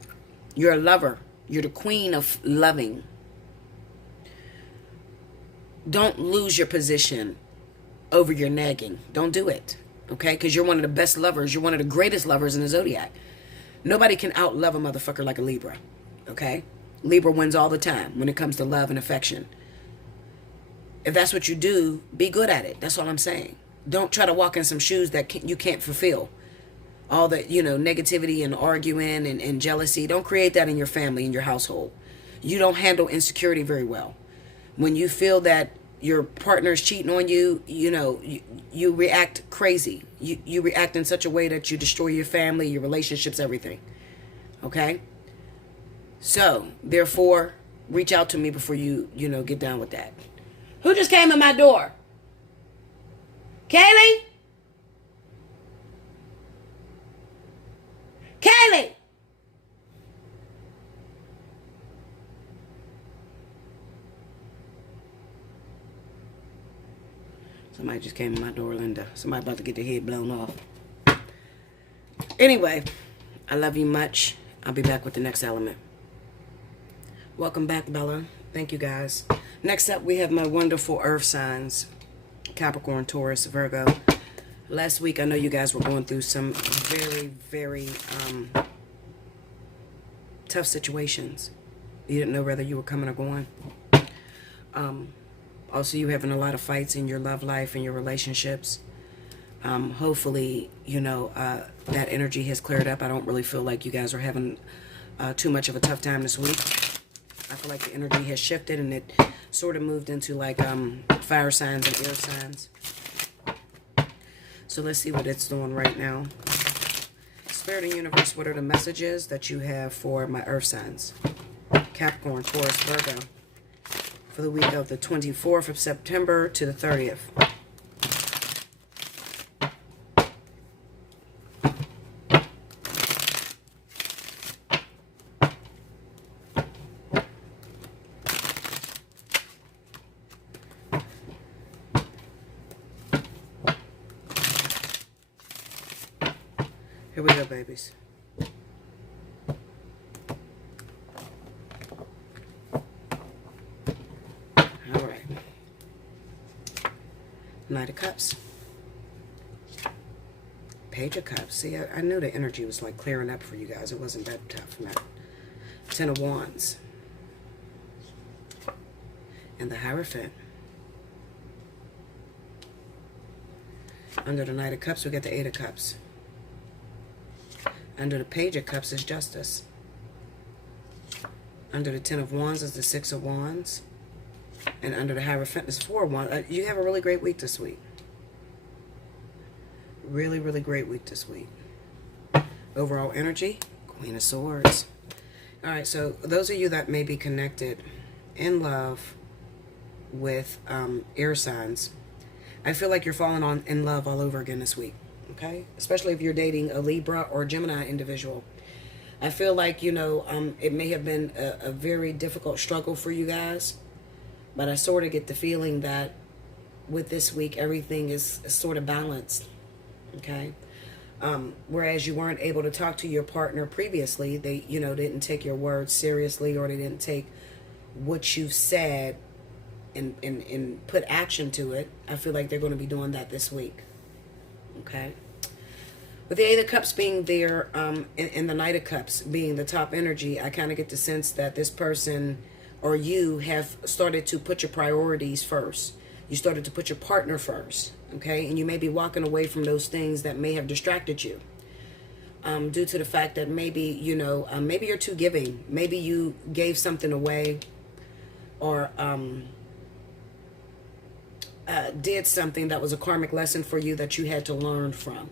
You're a lover. You're the queen of loving. Don't lose your position over your nagging. Don't do it, okay? Because you're one of the best lovers. You're one of the greatest lovers in the zodiac. Nobody can outlove a motherfucker like a Libra, okay? Libra wins all the time when it comes to love and affection. If that's what you do, be good at it. That's all I'm saying. Don't try to walk in some shoes that you can't fulfill. All the, negativity and arguing and jealousy. Don't create that in your family, in your household. You don't handle insecurity very well. When you feel that your partner is cheating on you, you react crazy. You react in such a way that you destroy your family, your relationships, everything. Okay? So, therefore, reach out to me before you get down with that. Who just came in my door? Kaylee? Kaylee! Somebody just came in my door, Linda. Somebody about to get their head blown off. Anyway, I love you much. I'll be back with the next element. Welcome back, Bella. Thank you, guys. Next up, we have my wonderful earth signs. Capricorn, Taurus, Virgo. Last week, I know you guys were going through some very, very tough situations. You didn't know whether you were coming or going. Also, you having a lot of fights in your love life and your relationships. Hopefully, that energy has cleared up. I don't really feel like you guys are having too much of a tough time this week. I feel like the energy has shifted and it sort of moved into like fire signs and air signs. So let's see what it's doing right now. Spirit and universe, what are the messages that you have for my earth signs? Capricorn, Taurus, Virgo. For the week of the 24th of September to the 30th. Here we go, babies. Knight of Cups. Page of Cups. See, I knew the energy was like clearing up for you guys. It wasn't that tough. No. Ten of Wands. And the Hierophant. Under the Knight of Cups, we got the Eight of Cups. Under the Page of Cups is Justice. Under the Ten of Wands is the Six of Wands. And under the Hierophant is Four of Wands. You have a really great week this week. Really, really great week this week. Overall energy, Queen of Swords. Alright, so those of you that may be connected in love with air signs, I feel like you're falling in love all over again this week. Okay? Especially if you're dating a Libra or Gemini individual. I feel like, it may have been a very difficult struggle for you guys. But I sort of get the feeling that with this week, everything is sort of balanced, okay? Whereas you weren't able to talk to your partner previously, they, didn't take your words seriously, or they didn't take what you've said and put action to it. I feel like they're going to be doing that this week, okay? With the Eight of Cups being there, and the Knight of Cups being the top energy, I kind of get the sense that this person or you have started to put your priorities first. You started to put your partner first, okay? And you may be walking away from those things that may have distracted you. Due to the fact that maybe, maybe you're too giving. Maybe you gave something away or did something that was a karmic lesson for you that you had to learn from,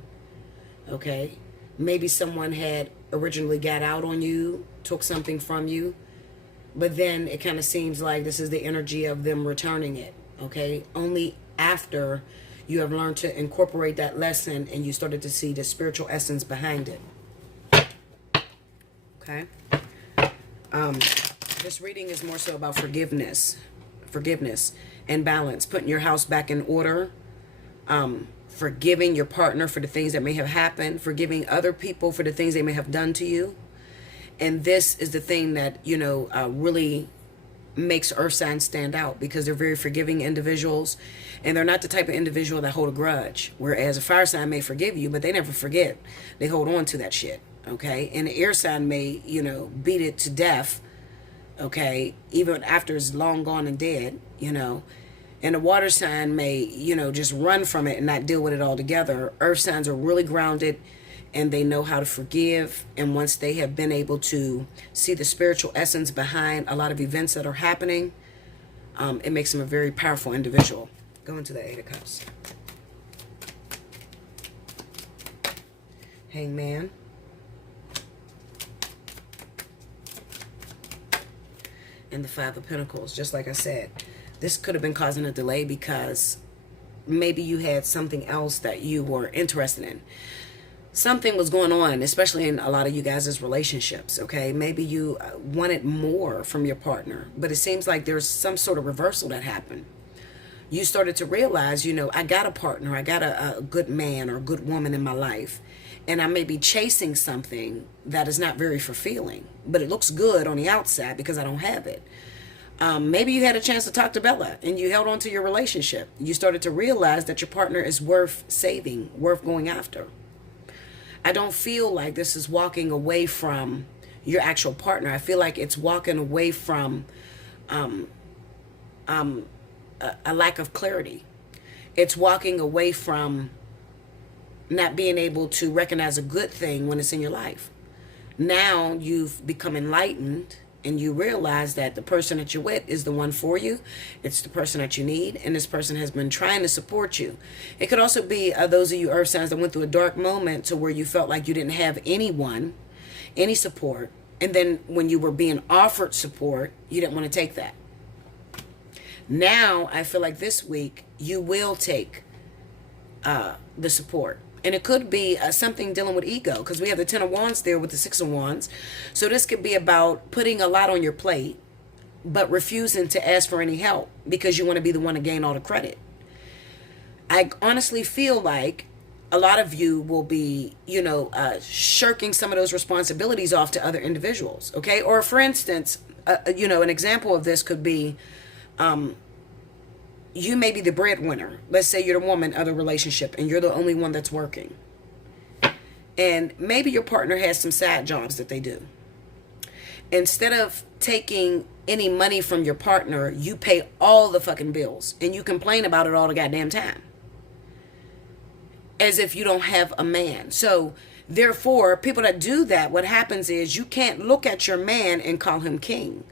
okay? Maybe someone had originally got out on you, took something from you, But then it kind of seems like this is the energy of them returning it, okay? Only after you have learned to incorporate that lesson and you started to see the spiritual essence behind it. Okay? This reading is more so about forgiveness and balance, putting your house back in order, forgiving your partner for the things that may have happened, forgiving other people for the things they may have done to you. And this is the thing that, really makes earth signs stand out, because they're very forgiving individuals, and they're not the type of individual that hold a grudge. Whereas a fire sign may forgive you, but they never forget. They hold on to that shit, okay? And the air sign may, beat it to death, okay, even after it's long gone and dead, And the water sign may, just run from it and not deal with it altogether. Earth signs are really grounded, and they know how to forgive. And once they have been able to see the spiritual essence behind a lot of events that are happening, it makes them a very powerful individual. Go into the Eight of Cups. Hangman. And the Five of Pentacles. Just like I said, this could have been causing a delay because maybe you had something else that you were interested in. Something was going on, especially in a lot of you guys' relationships, okay? Maybe you wanted more from your partner, but it seems like there's some sort of reversal that happened. You started to realize, I got a partner, I got a good man or a good woman in my life, and I may be chasing something that is not very fulfilling, but it looks good on the outside because I don't have it. Maybe you had a chance to talk to Bella and you held on to your relationship. You started to realize that your partner is worth saving, worth going after. I don't feel like this is walking away from your actual partner. I feel like it's walking away from a lack of clarity. It's walking away from not being able to recognize a good thing when it's in your life. Now you've become enlightened and you realize that the person that you're with is the one for you. It's the person that you need, and this person has been trying to support you. It could also be those of you earth signs that went through a dark moment to where you felt like you didn't have anyone, any support, and then when you were being offered support, you didn't want to take that. Now I feel like this week you will take the support. And it could be something dealing with ego, because we have the Ten of Wands there with the Six of Wands. So this could be about putting a lot on your plate, but refusing to ask for any help because you want to be the one to gain all the credit. I honestly feel like a lot of you will be, shirking some of those responsibilities off to other individuals, okay? Or for instance, an example of this could be, you may be the breadwinner. Let's say you're the woman of the relationship and you're the only one that's working. And maybe your partner has some side jobs that they do. Instead of taking any money from your partner, you pay all the fucking bills and you complain about it all the goddamn time. As if you don't have a man. So therefore, people that do that, what happens is you can't look at your man and call him king.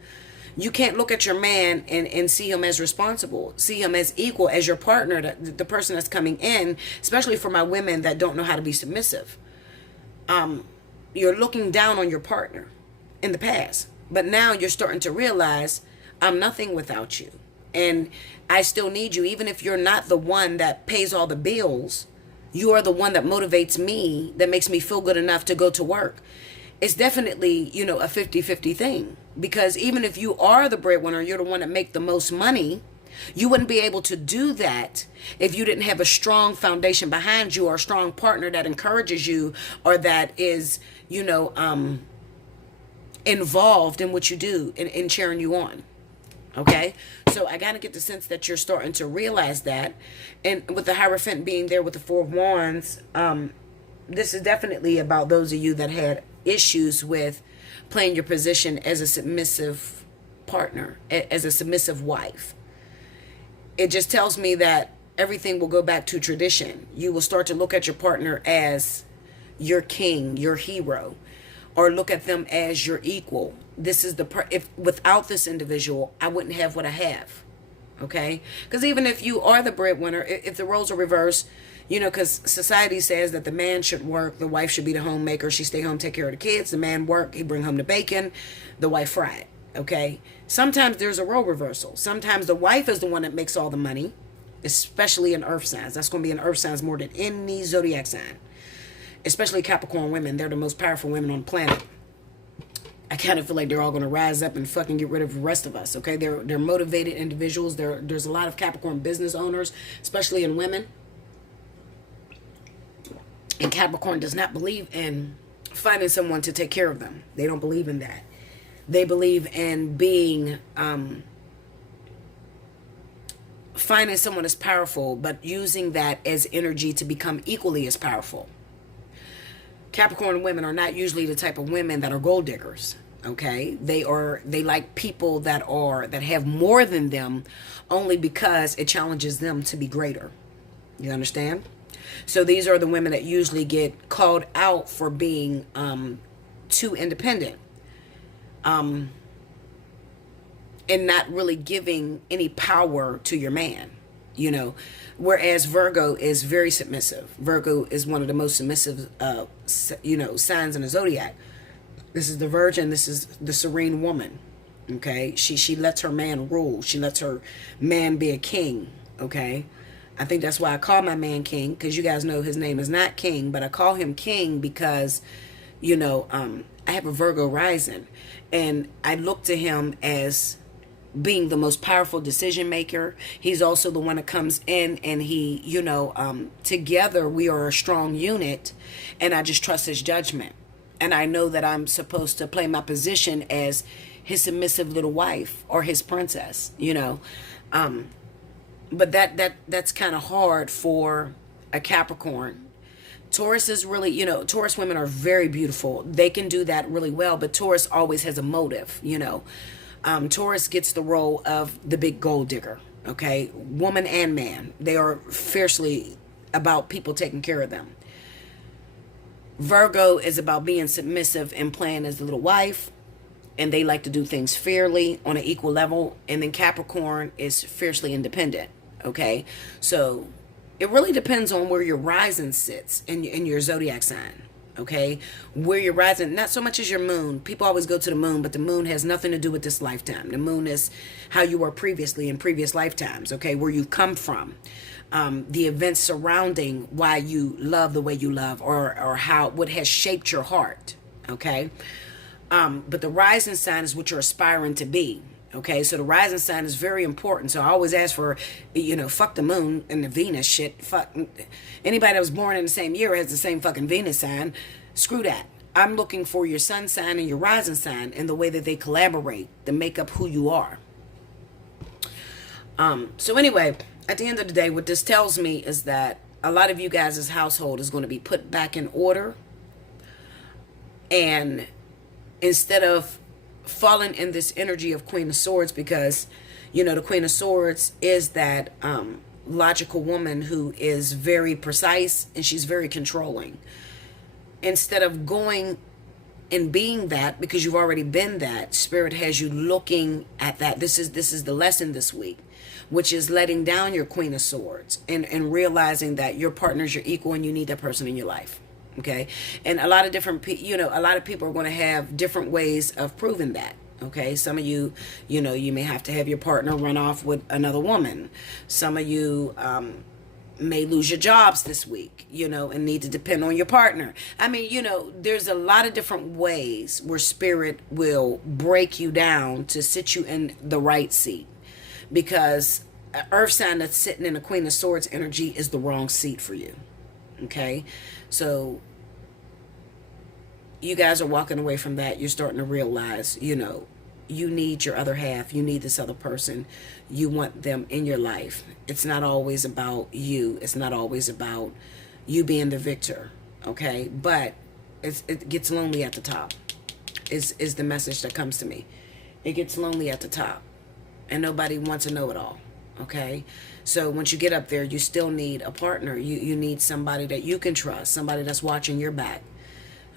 You can't look at your man and see him as responsible, see him as equal as your partner, the person that's coming in, especially for my women that don't know how to be submissive. You're looking down on your partner in the past, but now you're starting to realize I'm nothing without you. And I still need you, even if you're not the one that pays all the bills. You are the one that motivates me, that makes me feel good enough to go to work. It's definitely, a 50-50 thing. Because even if you are the breadwinner, you're the one that make the most money, you wouldn't be able to do that if you didn't have a strong foundation behind you or a strong partner that encourages you or that is, involved in what you do and cheering you on. Okay? So I got to get the sense that you're starting to realize that. And with the Hierophant being there with the Four of Wands, this is definitely about those of you that had issues with playing your position as a submissive partner, as a submissive wife. It just tells me that everything will go back to tradition. You will start to look at your partner as your king, your hero, or look at them as your equal. This is if without this individual, I wouldn't have what I have. Okay? Because even if you are the breadwinner, if the roles are reversed, because society says that the man should work, the wife should be the homemaker, she stay home, take care of the kids, the man work, he bring home the bacon, the wife fry it. Okay? Sometimes there's a role reversal. Sometimes the wife is the one that makes all the money, especially in earth signs. That's going to be in earth signs more than any zodiac sign. Especially Capricorn women. They're the most powerful women on the planet. I kind of feel like they're all going to rise up and fucking get rid of the rest of us, okay? They're motivated individuals. There's a lot of Capricorn business owners, especially in women. And Capricorn does not believe in finding someone to take care of them. They don't believe in that. They believe in being, finding someone as powerful, but using that as energy to become equally as powerful. Capricorn women are not usually the type of women that are gold diggers. Okay, they like people that have more than them, only because it challenges them to be greater. You understand? So these are the women that usually get called out for being too independent, and not really giving any power to your man. You know, whereas Virgo is very submissive. Virgo is one of the most submissive, signs in the zodiac. This is the Virgin. This is the serene woman. Okay, she lets her man rule. She lets her man be a king. Okay, I think that's why I call my man King, because you guys know his name is not King, but I call him King because, I have a Virgo rising, and I look to him as being the most powerful decision maker. He's also the one that comes in and he, together we are a strong unit, and I just trust his judgment. And I know that I'm supposed to play my position as his submissive little wife or his princess, but that's kind of hard for a Capricorn. Taurus is really, Taurus women are very beautiful. They can do that really well, but Taurus always has a motive, Taurus gets the role of the big gold digger, okay? Woman and man. They are fiercely about people taking care of them. Virgo is about being submissive and playing as the little wife, and they like to do things fairly on an equal level. And then Capricorn is fiercely independent, okay? So it really depends on where your rising sits in your zodiac sign. Okay, where you're rising, not so much as your moon. People always go to the moon, but the moon has nothing to do with this lifetime. The moon is how you were previously in previous lifetimes, okay, where you've come from, the events surrounding why you love the way you love, or what has shaped your heart, okay. But the rising sign is what you're aspiring to be. Okay, so the rising sign is very important. So I always ask for, fuck the moon and the Venus shit. Fuck anybody that was born in the same year has the same fucking Venus sign. Screw that. I'm looking for your sun sign and your rising sign and the way that they collaborate to make up who you are. So anyway, at the end of the day, what this tells me is that a lot of you guys' household is going to be put back in order. And instead of falling in this energy of Queen of Swords, because the Queen of Swords is that logical woman who is very precise and she's very controlling. Instead of going and being that, because you've already been that, Spirit has you looking at that. This is the lesson this week, which is letting down your Queen of Swords and realizing that your partner's your equal and you need that person in your life. Okay, and a lot of different, a lot of people are going to have different ways of proving that. Okay, some of you, you may have to have your partner run off with another woman. Some of you may lose your jobs this week, and need to depend on your partner. I mean, there's a lot of different ways where Spirit will break you down to sit you in the right seat, because an earth sign that's sitting in the Queen of Swords energy is the wrong seat for you. Okay, so you guys are walking away from that. You're starting to realize, you need your other half. You need this other person. You want them in your life. It's not always about you. It's not always about you being the victor. Okay, but it gets lonely at the top. Is the message that comes to me. It gets lonely at the top, and nobody wants to know it all. Okay, so once you get up there, you still need a partner. You need somebody that you can trust, somebody that's watching your back.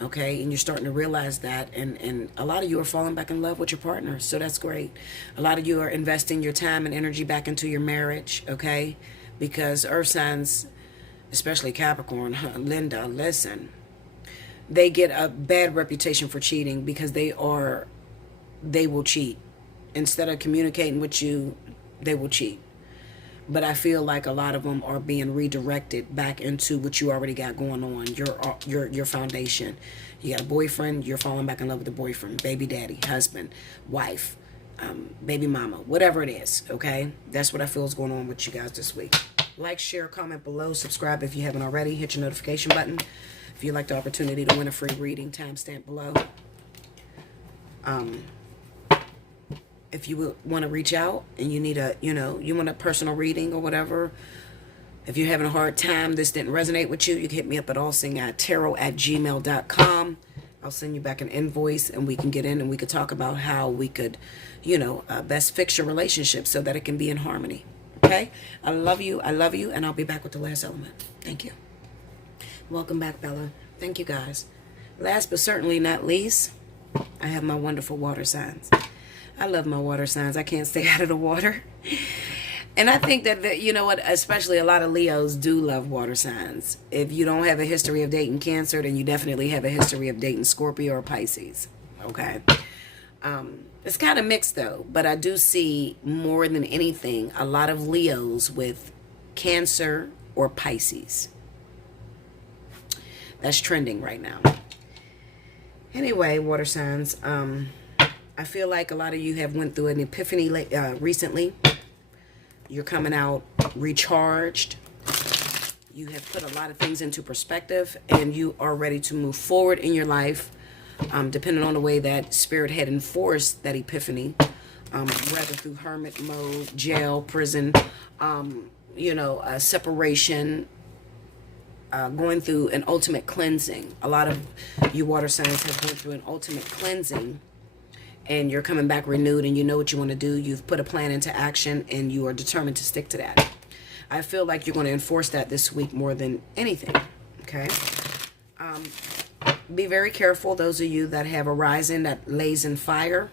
Okay, and you're starting to realize that, and a lot of you are falling back in love with your partner, so that's great. A lot of you are investing your time and energy back into your marriage, okay, because earth signs, especially Capricorn, Linda, listen, they get a bad reputation for cheating because they will cheat. instead of communicating with you, they will cheat. But I feel like a lot of them are being redirected back into what you already got going on, your foundation. You got a boyfriend, you're falling back in love with the boyfriend, baby daddy, husband, wife, baby mama, whatever it is, okay? That's what I feel is going on with you guys this week. Like, share, comment below, subscribe if you haven't already, hit your notification button. If you'd like the opportunity to win a free reading, timestamp below. If you want to reach out and you need you want a personal reading or whatever, if you're having a hard time, this didn't resonate with you, you can hit me up at allseeingeyetarot@gmail.com. I'll send you back an invoice and we can get in and we could talk about how we could, best fix your relationship so that it can be in harmony. Okay? I love you, and I'll be back with the last element. Thank you. Welcome back, Bella. Thank you, guys. Last but certainly not least, I have my wonderful water signs. I love my water signs. I can't stay out of the water. And I think that, especially a lot of Leos do love water signs. If you don't have a history of dating Cancer, then you definitely have a history of dating Scorpio or Pisces. Okay? It's kind of mixed, though. But I do see, more than anything, a lot of Leos with Cancer or Pisces. That's trending right now. Anyway, water signs. I feel like a lot of you have went through an epiphany recently. You're coming out recharged. You have put a lot of things into perspective, and you are ready to move forward in your life, depending on the way that Spirit had enforced that epiphany, whether through hermit mode, jail, prison, separation, going through an ultimate cleansing. A lot of you water signs have gone through an ultimate cleansing, and you're coming back renewed, and you know what you want to do. You've put a plan into action, and you are determined to stick to that. I feel like you're going to enforce that this week more than anything, okay? Be very careful, those of you that have a rising that lays in fire,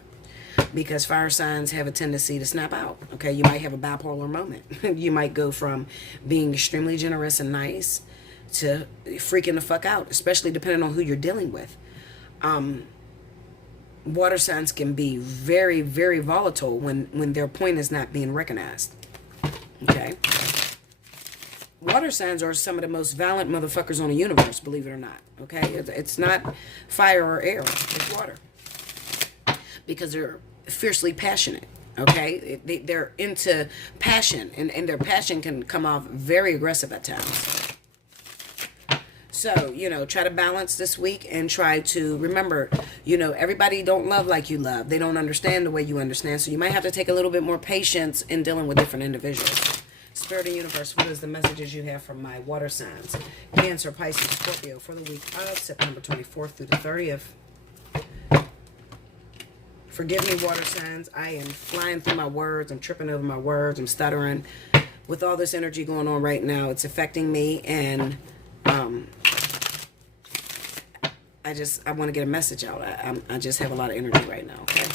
because fire signs have a tendency to snap out, okay? You might have a bipolar moment. You might go from being extremely generous and nice to freaking the fuck out, especially depending on who you're dealing with. Water signs can be very, very volatile when their point is not being recognized. Okay? Water signs are some of the most violent motherfuckers on the universe, believe it or not. Okay? It's not fire or air. It's water. Because they're fiercely passionate. Okay? They're into passion. And their passion can come off very aggressive at times. So, try to balance this week and try to remember, everybody don't love like you love. They don't understand the way you understand. So you might have to take a little bit more patience in dealing with different individuals. Spirit and universe, what is the messages you have from my water signs? Cancer, Pisces, Scorpio for the week of September 24th through the 30th. Forgive me, water signs. I am flying through my words. I'm tripping over my words. I'm stuttering. With all this energy going on right now, it's affecting me, and I want to get a message out. I just have a lot of energy right now, okay?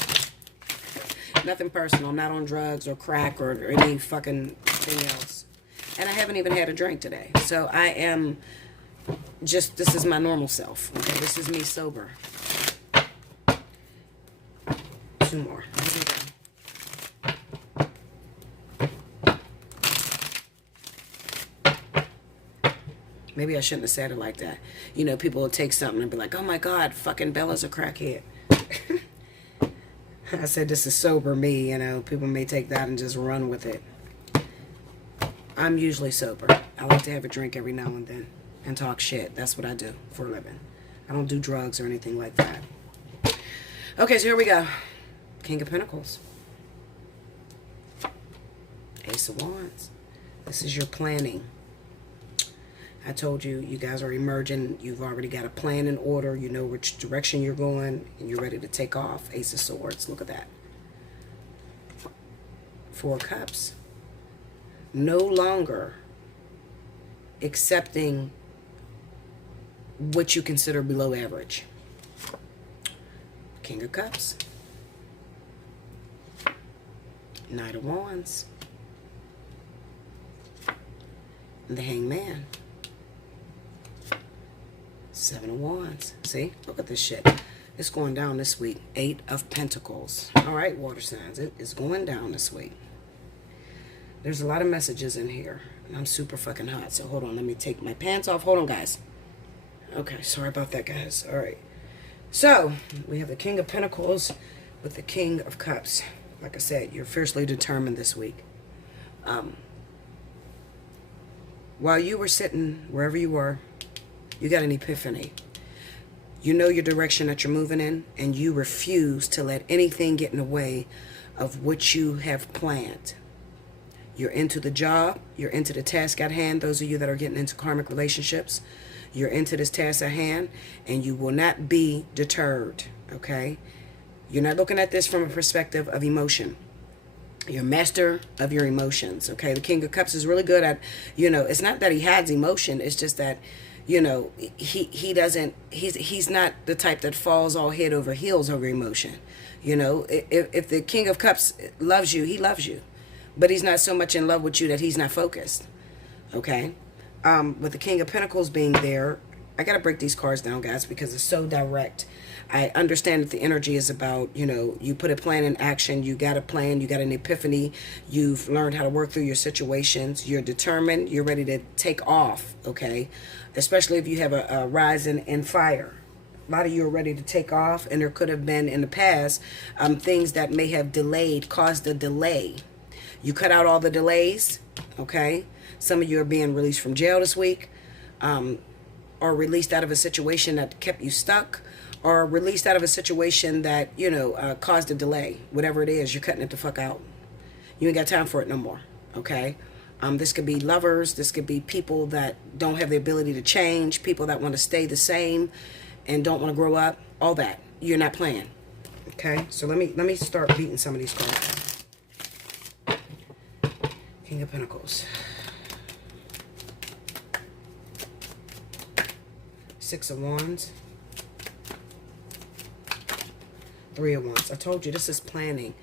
Nothing personal. I'm not on drugs or crack or any fucking thing else. And I haven't even had a drink today. So I am this is my normal self, okay? This is me sober. 2 more. Here we go. Maybe I shouldn't have said it like that. People will take something and be like, oh my God, fucking Bella's a crackhead. I said, this is sober me, People may take that and just run with it. I'm usually sober. I like to have a drink every now and then and talk shit. That's what I do for a living. I don't do drugs or anything like that. Okay, so here we go. King of Pentacles. Ace of Wands. This is your planning. I told you, you guys are emerging. You've already got a plan in order. You know which direction you're going, and you're ready to take off. Ace of Swords. Look at that. 4 of Cups. No longer accepting what you consider below average. King of Cups. Knight of Wands. The Hangman. 7 of Wands. See? Look at this shit. It's going down this week. 8 of Pentacles. All right, water signs. It is going down this week. There's a lot of messages in here. And I'm super fucking hot. So hold on. Let me take my pants off. Hold on, guys. Okay. Sorry about that, guys. All right. So we have the King of Pentacles with the King of Cups. Like I said, you're fiercely determined this week. While you were sitting wherever you were, you got an epiphany. You know your direction that you're moving in, and you refuse to let anything get in the way of what you have planned. You're into the job. You're into the task at hand. Those of you that are getting into karmic relationships, you're into this task at hand, and you will not be deterred, okay? You're not looking at this from a perspective of emotion. You're master of your emotions, okay? The King of Cups is really good at, it's not that he has emotion. It's just that, he doesn't, he's not the type that falls all head over heels over emotion. If the King of Cups loves you, he loves you. But he's not so much in love with you that he's not focused, okay? With the King of Pentacles being there, I got to break these cards down, guys, because it's so direct. I understand that the energy is about, you put a plan in action. You got a plan. You got an epiphany. You've learned how to work through your situations. You're determined. You're ready to take off, okay? Especially if you have a rise in fire. A lot of you are ready to take off, and there could have been in the past things that may have caused a delay. You cut out all the delays, okay? Some of you are being released from jail this week, or released out of a situation that kept you stuck, or released out of a situation that, caused a delay. Whatever it is, you're cutting it the fuck out. You ain't got time for it no more, okay? This could be lovers. This could be people that don't have the ability to change, people that want to stay the same and don't want to grow up, all that. You're not playing, okay? So let me start beating some of these cards. King of Pentacles. 6 of Wands. 3 of Wands. I told you, this is planning.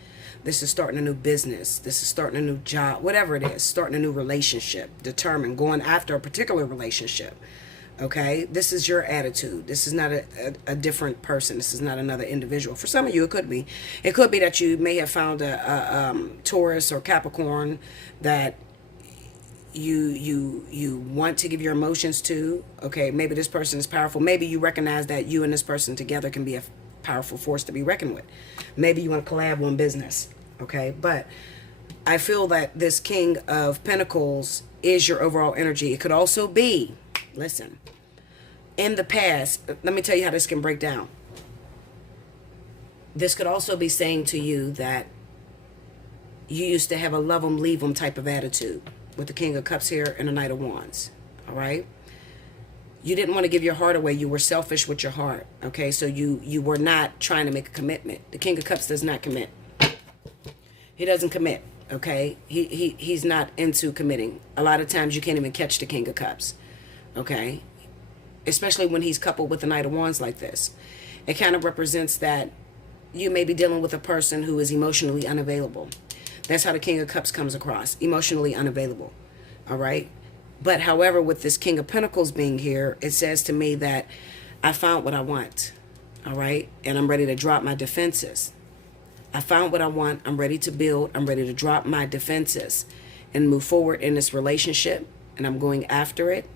This is starting a new business. This is starting a new job. Whatever it is. Starting a new relationship. Determined. Going after a particular relationship. Okay? This is your attitude. This is not a different person. This is not another individual. For some of you, it could be. It could be that you may have found a Taurus or Capricorn that you want to give your emotions to. Okay, maybe this person is powerful. Maybe you recognize that you and this person together can be a powerful force to be reckoned with. Maybe you want to collab on business. Okay, but I feel that this King of Pentacles is your overall energy. It could also be, listen, in the past, let me tell you how this can break down. This could also be saying to you that you used to have a love them, leave them type of attitude with the King of Cups here and the Knight of Wands. All right? You didn't want to give your heart away. You were selfish with your heart. Okay? So you were not trying to make a commitment. The King of Cups does not commit. He doesn't commit. Okay? He's not into committing. A lot of times you can't even catch the King of Cups. Okay? Especially when he's coupled with the Knight of Wands like this. It kind of represents that you may be dealing with a person who is emotionally unavailable. That's how the King of Cups comes across. Emotionally unavailable. All right? But however, with this King of Pentacles being here, it says to me that I found what I want. All right? And I'm ready to drop my defenses. I found what I want. I'm ready to build. I'm ready to drop my defenses and move forward in this relationship. And I'm going after it.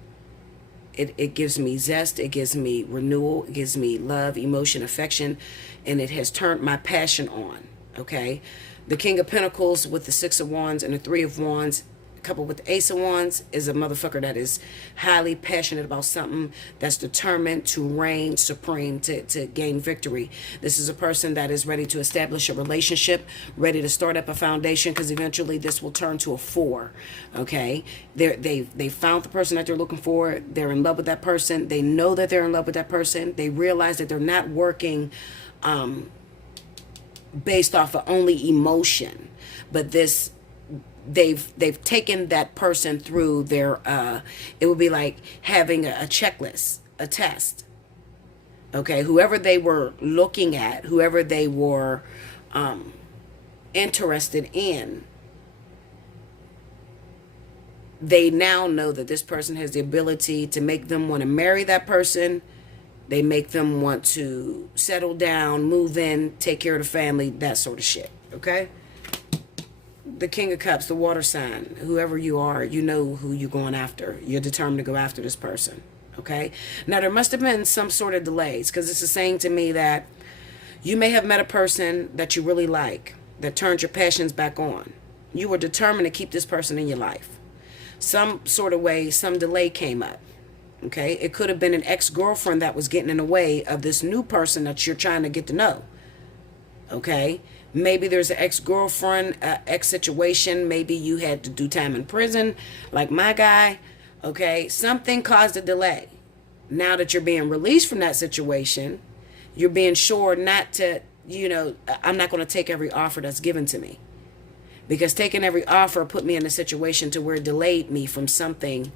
It gives me zest. It gives me renewal. It gives me love, emotion, affection. And it has turned my passion on. Okay? The King of Pentacles with the 6 of Wands and the 3 of Wands, coupled with the Ace of Wands, is a motherfucker that is highly passionate about something, that's determined to reign supreme, to gain victory. This is a person that is ready to establish a relationship, ready to start up a foundation, because eventually this will turn to a 4. Okay? They found the person that they're looking for. They're in love with that person. They know that they're in love with that person. They realize that they're not working based off of only emotion, but this they've taken that person through their it would be like having a checklist, a test. Okay, whoever they were looking at, whoever they were interested in, they now know that this person has the ability to make them want to marry that person They make them want to settle down, move in, take care of the family, that sort of shit. Okay? The King of Cups, the water sign, whoever you are, you know who you're going after. You're determined to go after this person. Okay? Now, there must have been some sort of delays, because this is saying to me that you may have met a person that you really like, that turned your passions back on. You were determined to keep this person in your life. Some sort of way, some delay came up. Okay? It could have been an ex-girlfriend that was getting in the way of this new person that you're trying to get to know. Okay? Maybe there's an ex-girlfriend, ex-situation. Maybe you had to do time in prison, like my guy. Okay? Something caused a delay. Now that you're being released from that situation, you're being sure not to, I'm not going to take every offer that's given to me. Because taking every offer put me in a situation to where it delayed me from something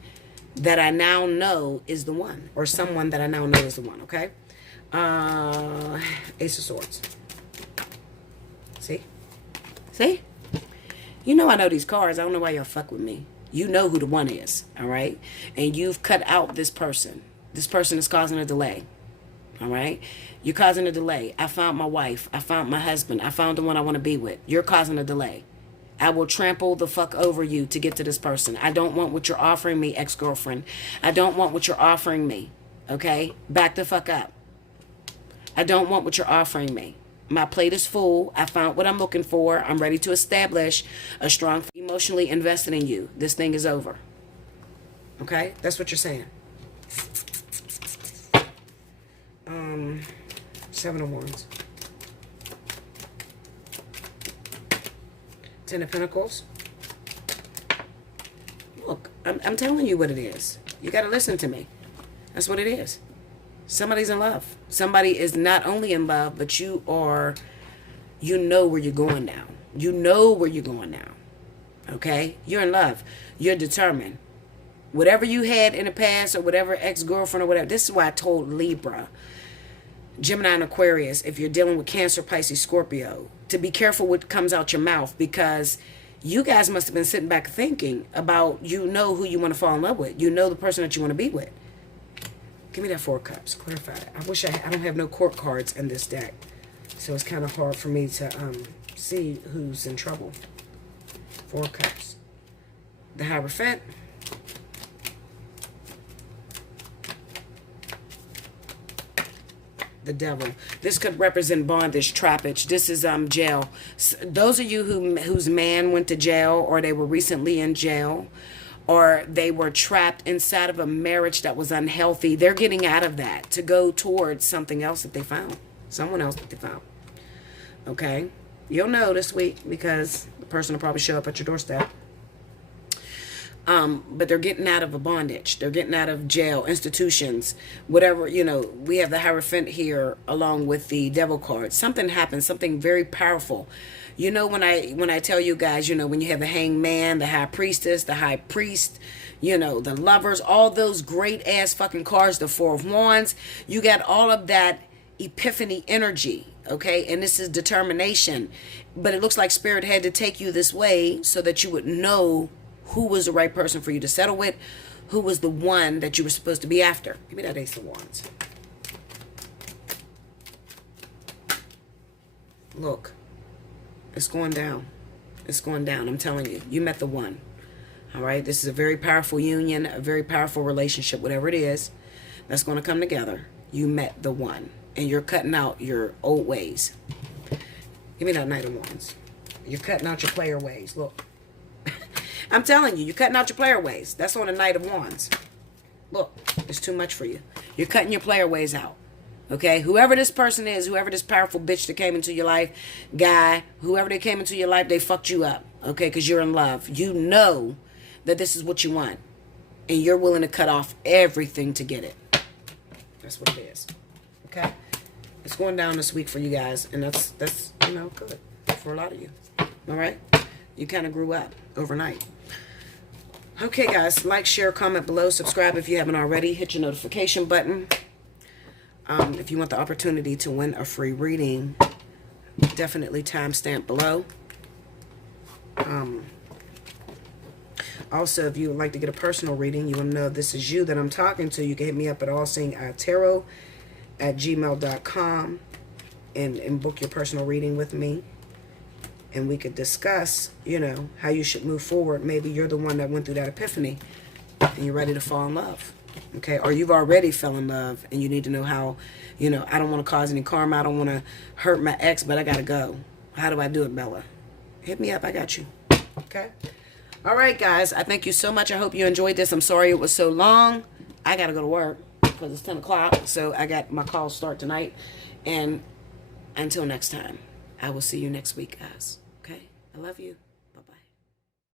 that I now know is the one, or someone that I now know is the one. Okay? Ace of Swords. See? I know these cards. I don't know why y'all fuck with me. You know who the one is, all right? And you've cut out this person. This person is causing a delay, all right? You're causing a delay. I found my wife. I found my husband. I found the one I want to be with. You're causing a delay. I will trample the fuck over you to get to this person. I don't want what you're offering me, ex-girlfriend. I don't want what you're offering me, okay? Back the fuck up. I don't want what you're offering me. My plate is full. I found what I'm looking for. I'm ready to establish a strong, emotionally invested in you. This thing is over. Okay? That's what you're saying. Seven of Wands. Ten of Pentacles. Look, I'm telling you what it is. You got to listen to me. That's what it is. Somebody's in love. Somebody is not only in love, but you know where you're going now. You know where you're going now. Okay? You're in love. You're determined. Whatever you had in the past, or whatever ex-girlfriend or whatever. This is why I told Libra, Gemini, and Aquarius, if you're dealing with Cancer, Pisces, Scorpio, to be careful what comes out your mouth, because you guys must have been sitting back thinking about, who you want to fall in love with. You know the person that you want to be with. Give me that Four of Cups. Clarify it. I wish I don't have no court cards in this deck, so it's kind of hard for me to see who's in trouble. Four of Cups. The Hierophant. The Devil. This could represent bondage, trappage. This is jail. Those of you whose man went to jail, or they were recently in jail, or they were trapped inside of a marriage that was unhealthy, they're getting out of that to go towards something else that they found. Someone else that they found. Okay? You'll know this week, because the person will probably show up at your doorstep. But they're getting out of a bondage. They're getting out of jail, institutions, whatever, we have the Hierophant here along with the Devil card. Something happens, something very powerful. When I tell you guys, when you have the Hanged Man, the High Priestess, the High Priest, the Lovers, all those great ass fucking cards, the Four of Wands, you got all of that epiphany energy, okay? And this is determination. But it looks like Spirit had to take you this way so that you would know who was the right person for you to settle with, who was the one that you were supposed to be after. Give me that Ace of Wands. Look, it's going down. It's going down. I'm telling you. You met the one. All right? This is a very powerful union, a very powerful relationship, whatever it is that's going to come together. You met the one. And you're cutting out your old ways. Give me that Knight of Wands. You're cutting out your player ways. Look. I'm telling you, you're cutting out your player ways. That's on the Knight of Wands. Look, it's too much for you. You're cutting your player ways out. Okay? Whoever this person is, whoever this powerful bitch that came into your life, guy, whoever they came into your life, they fucked you up. Okay? Because you're in love. You know that this is what you want. And you're willing to cut off everything to get it. That's what it is. Okay? It's going down this week for you guys. And that's good for a lot of you. All right? You kind of grew up overnight. Okay, guys. Like, share, comment below. Subscribe if you haven't already. Hit your notification button. If you want the opportunity to win a free reading, definitely timestamp below. Also, if you would like to get a personal reading, you want to know if this is you that I'm talking to, you can hit me up at Allseeingeyetarot at gmail.com and book your personal reading with me. And we could discuss, you know, how you should move forward. Maybe you're the one that went through that epiphany and you're ready to fall in love. Okay? Or you've already fell in love and you need to know how, you know, I don't want to cause any karma. I don't want to hurt my ex, but I got to go. How do I do it, Bella? Hit me up. I got you. Okay? All right, guys. I thank you so much. I hope you enjoyed this. I'm sorry it was so long. I got to go to work because it's 10 o'clock. So I got my calls start tonight. And until next time, I will see you next week, guys. Okay? I love you.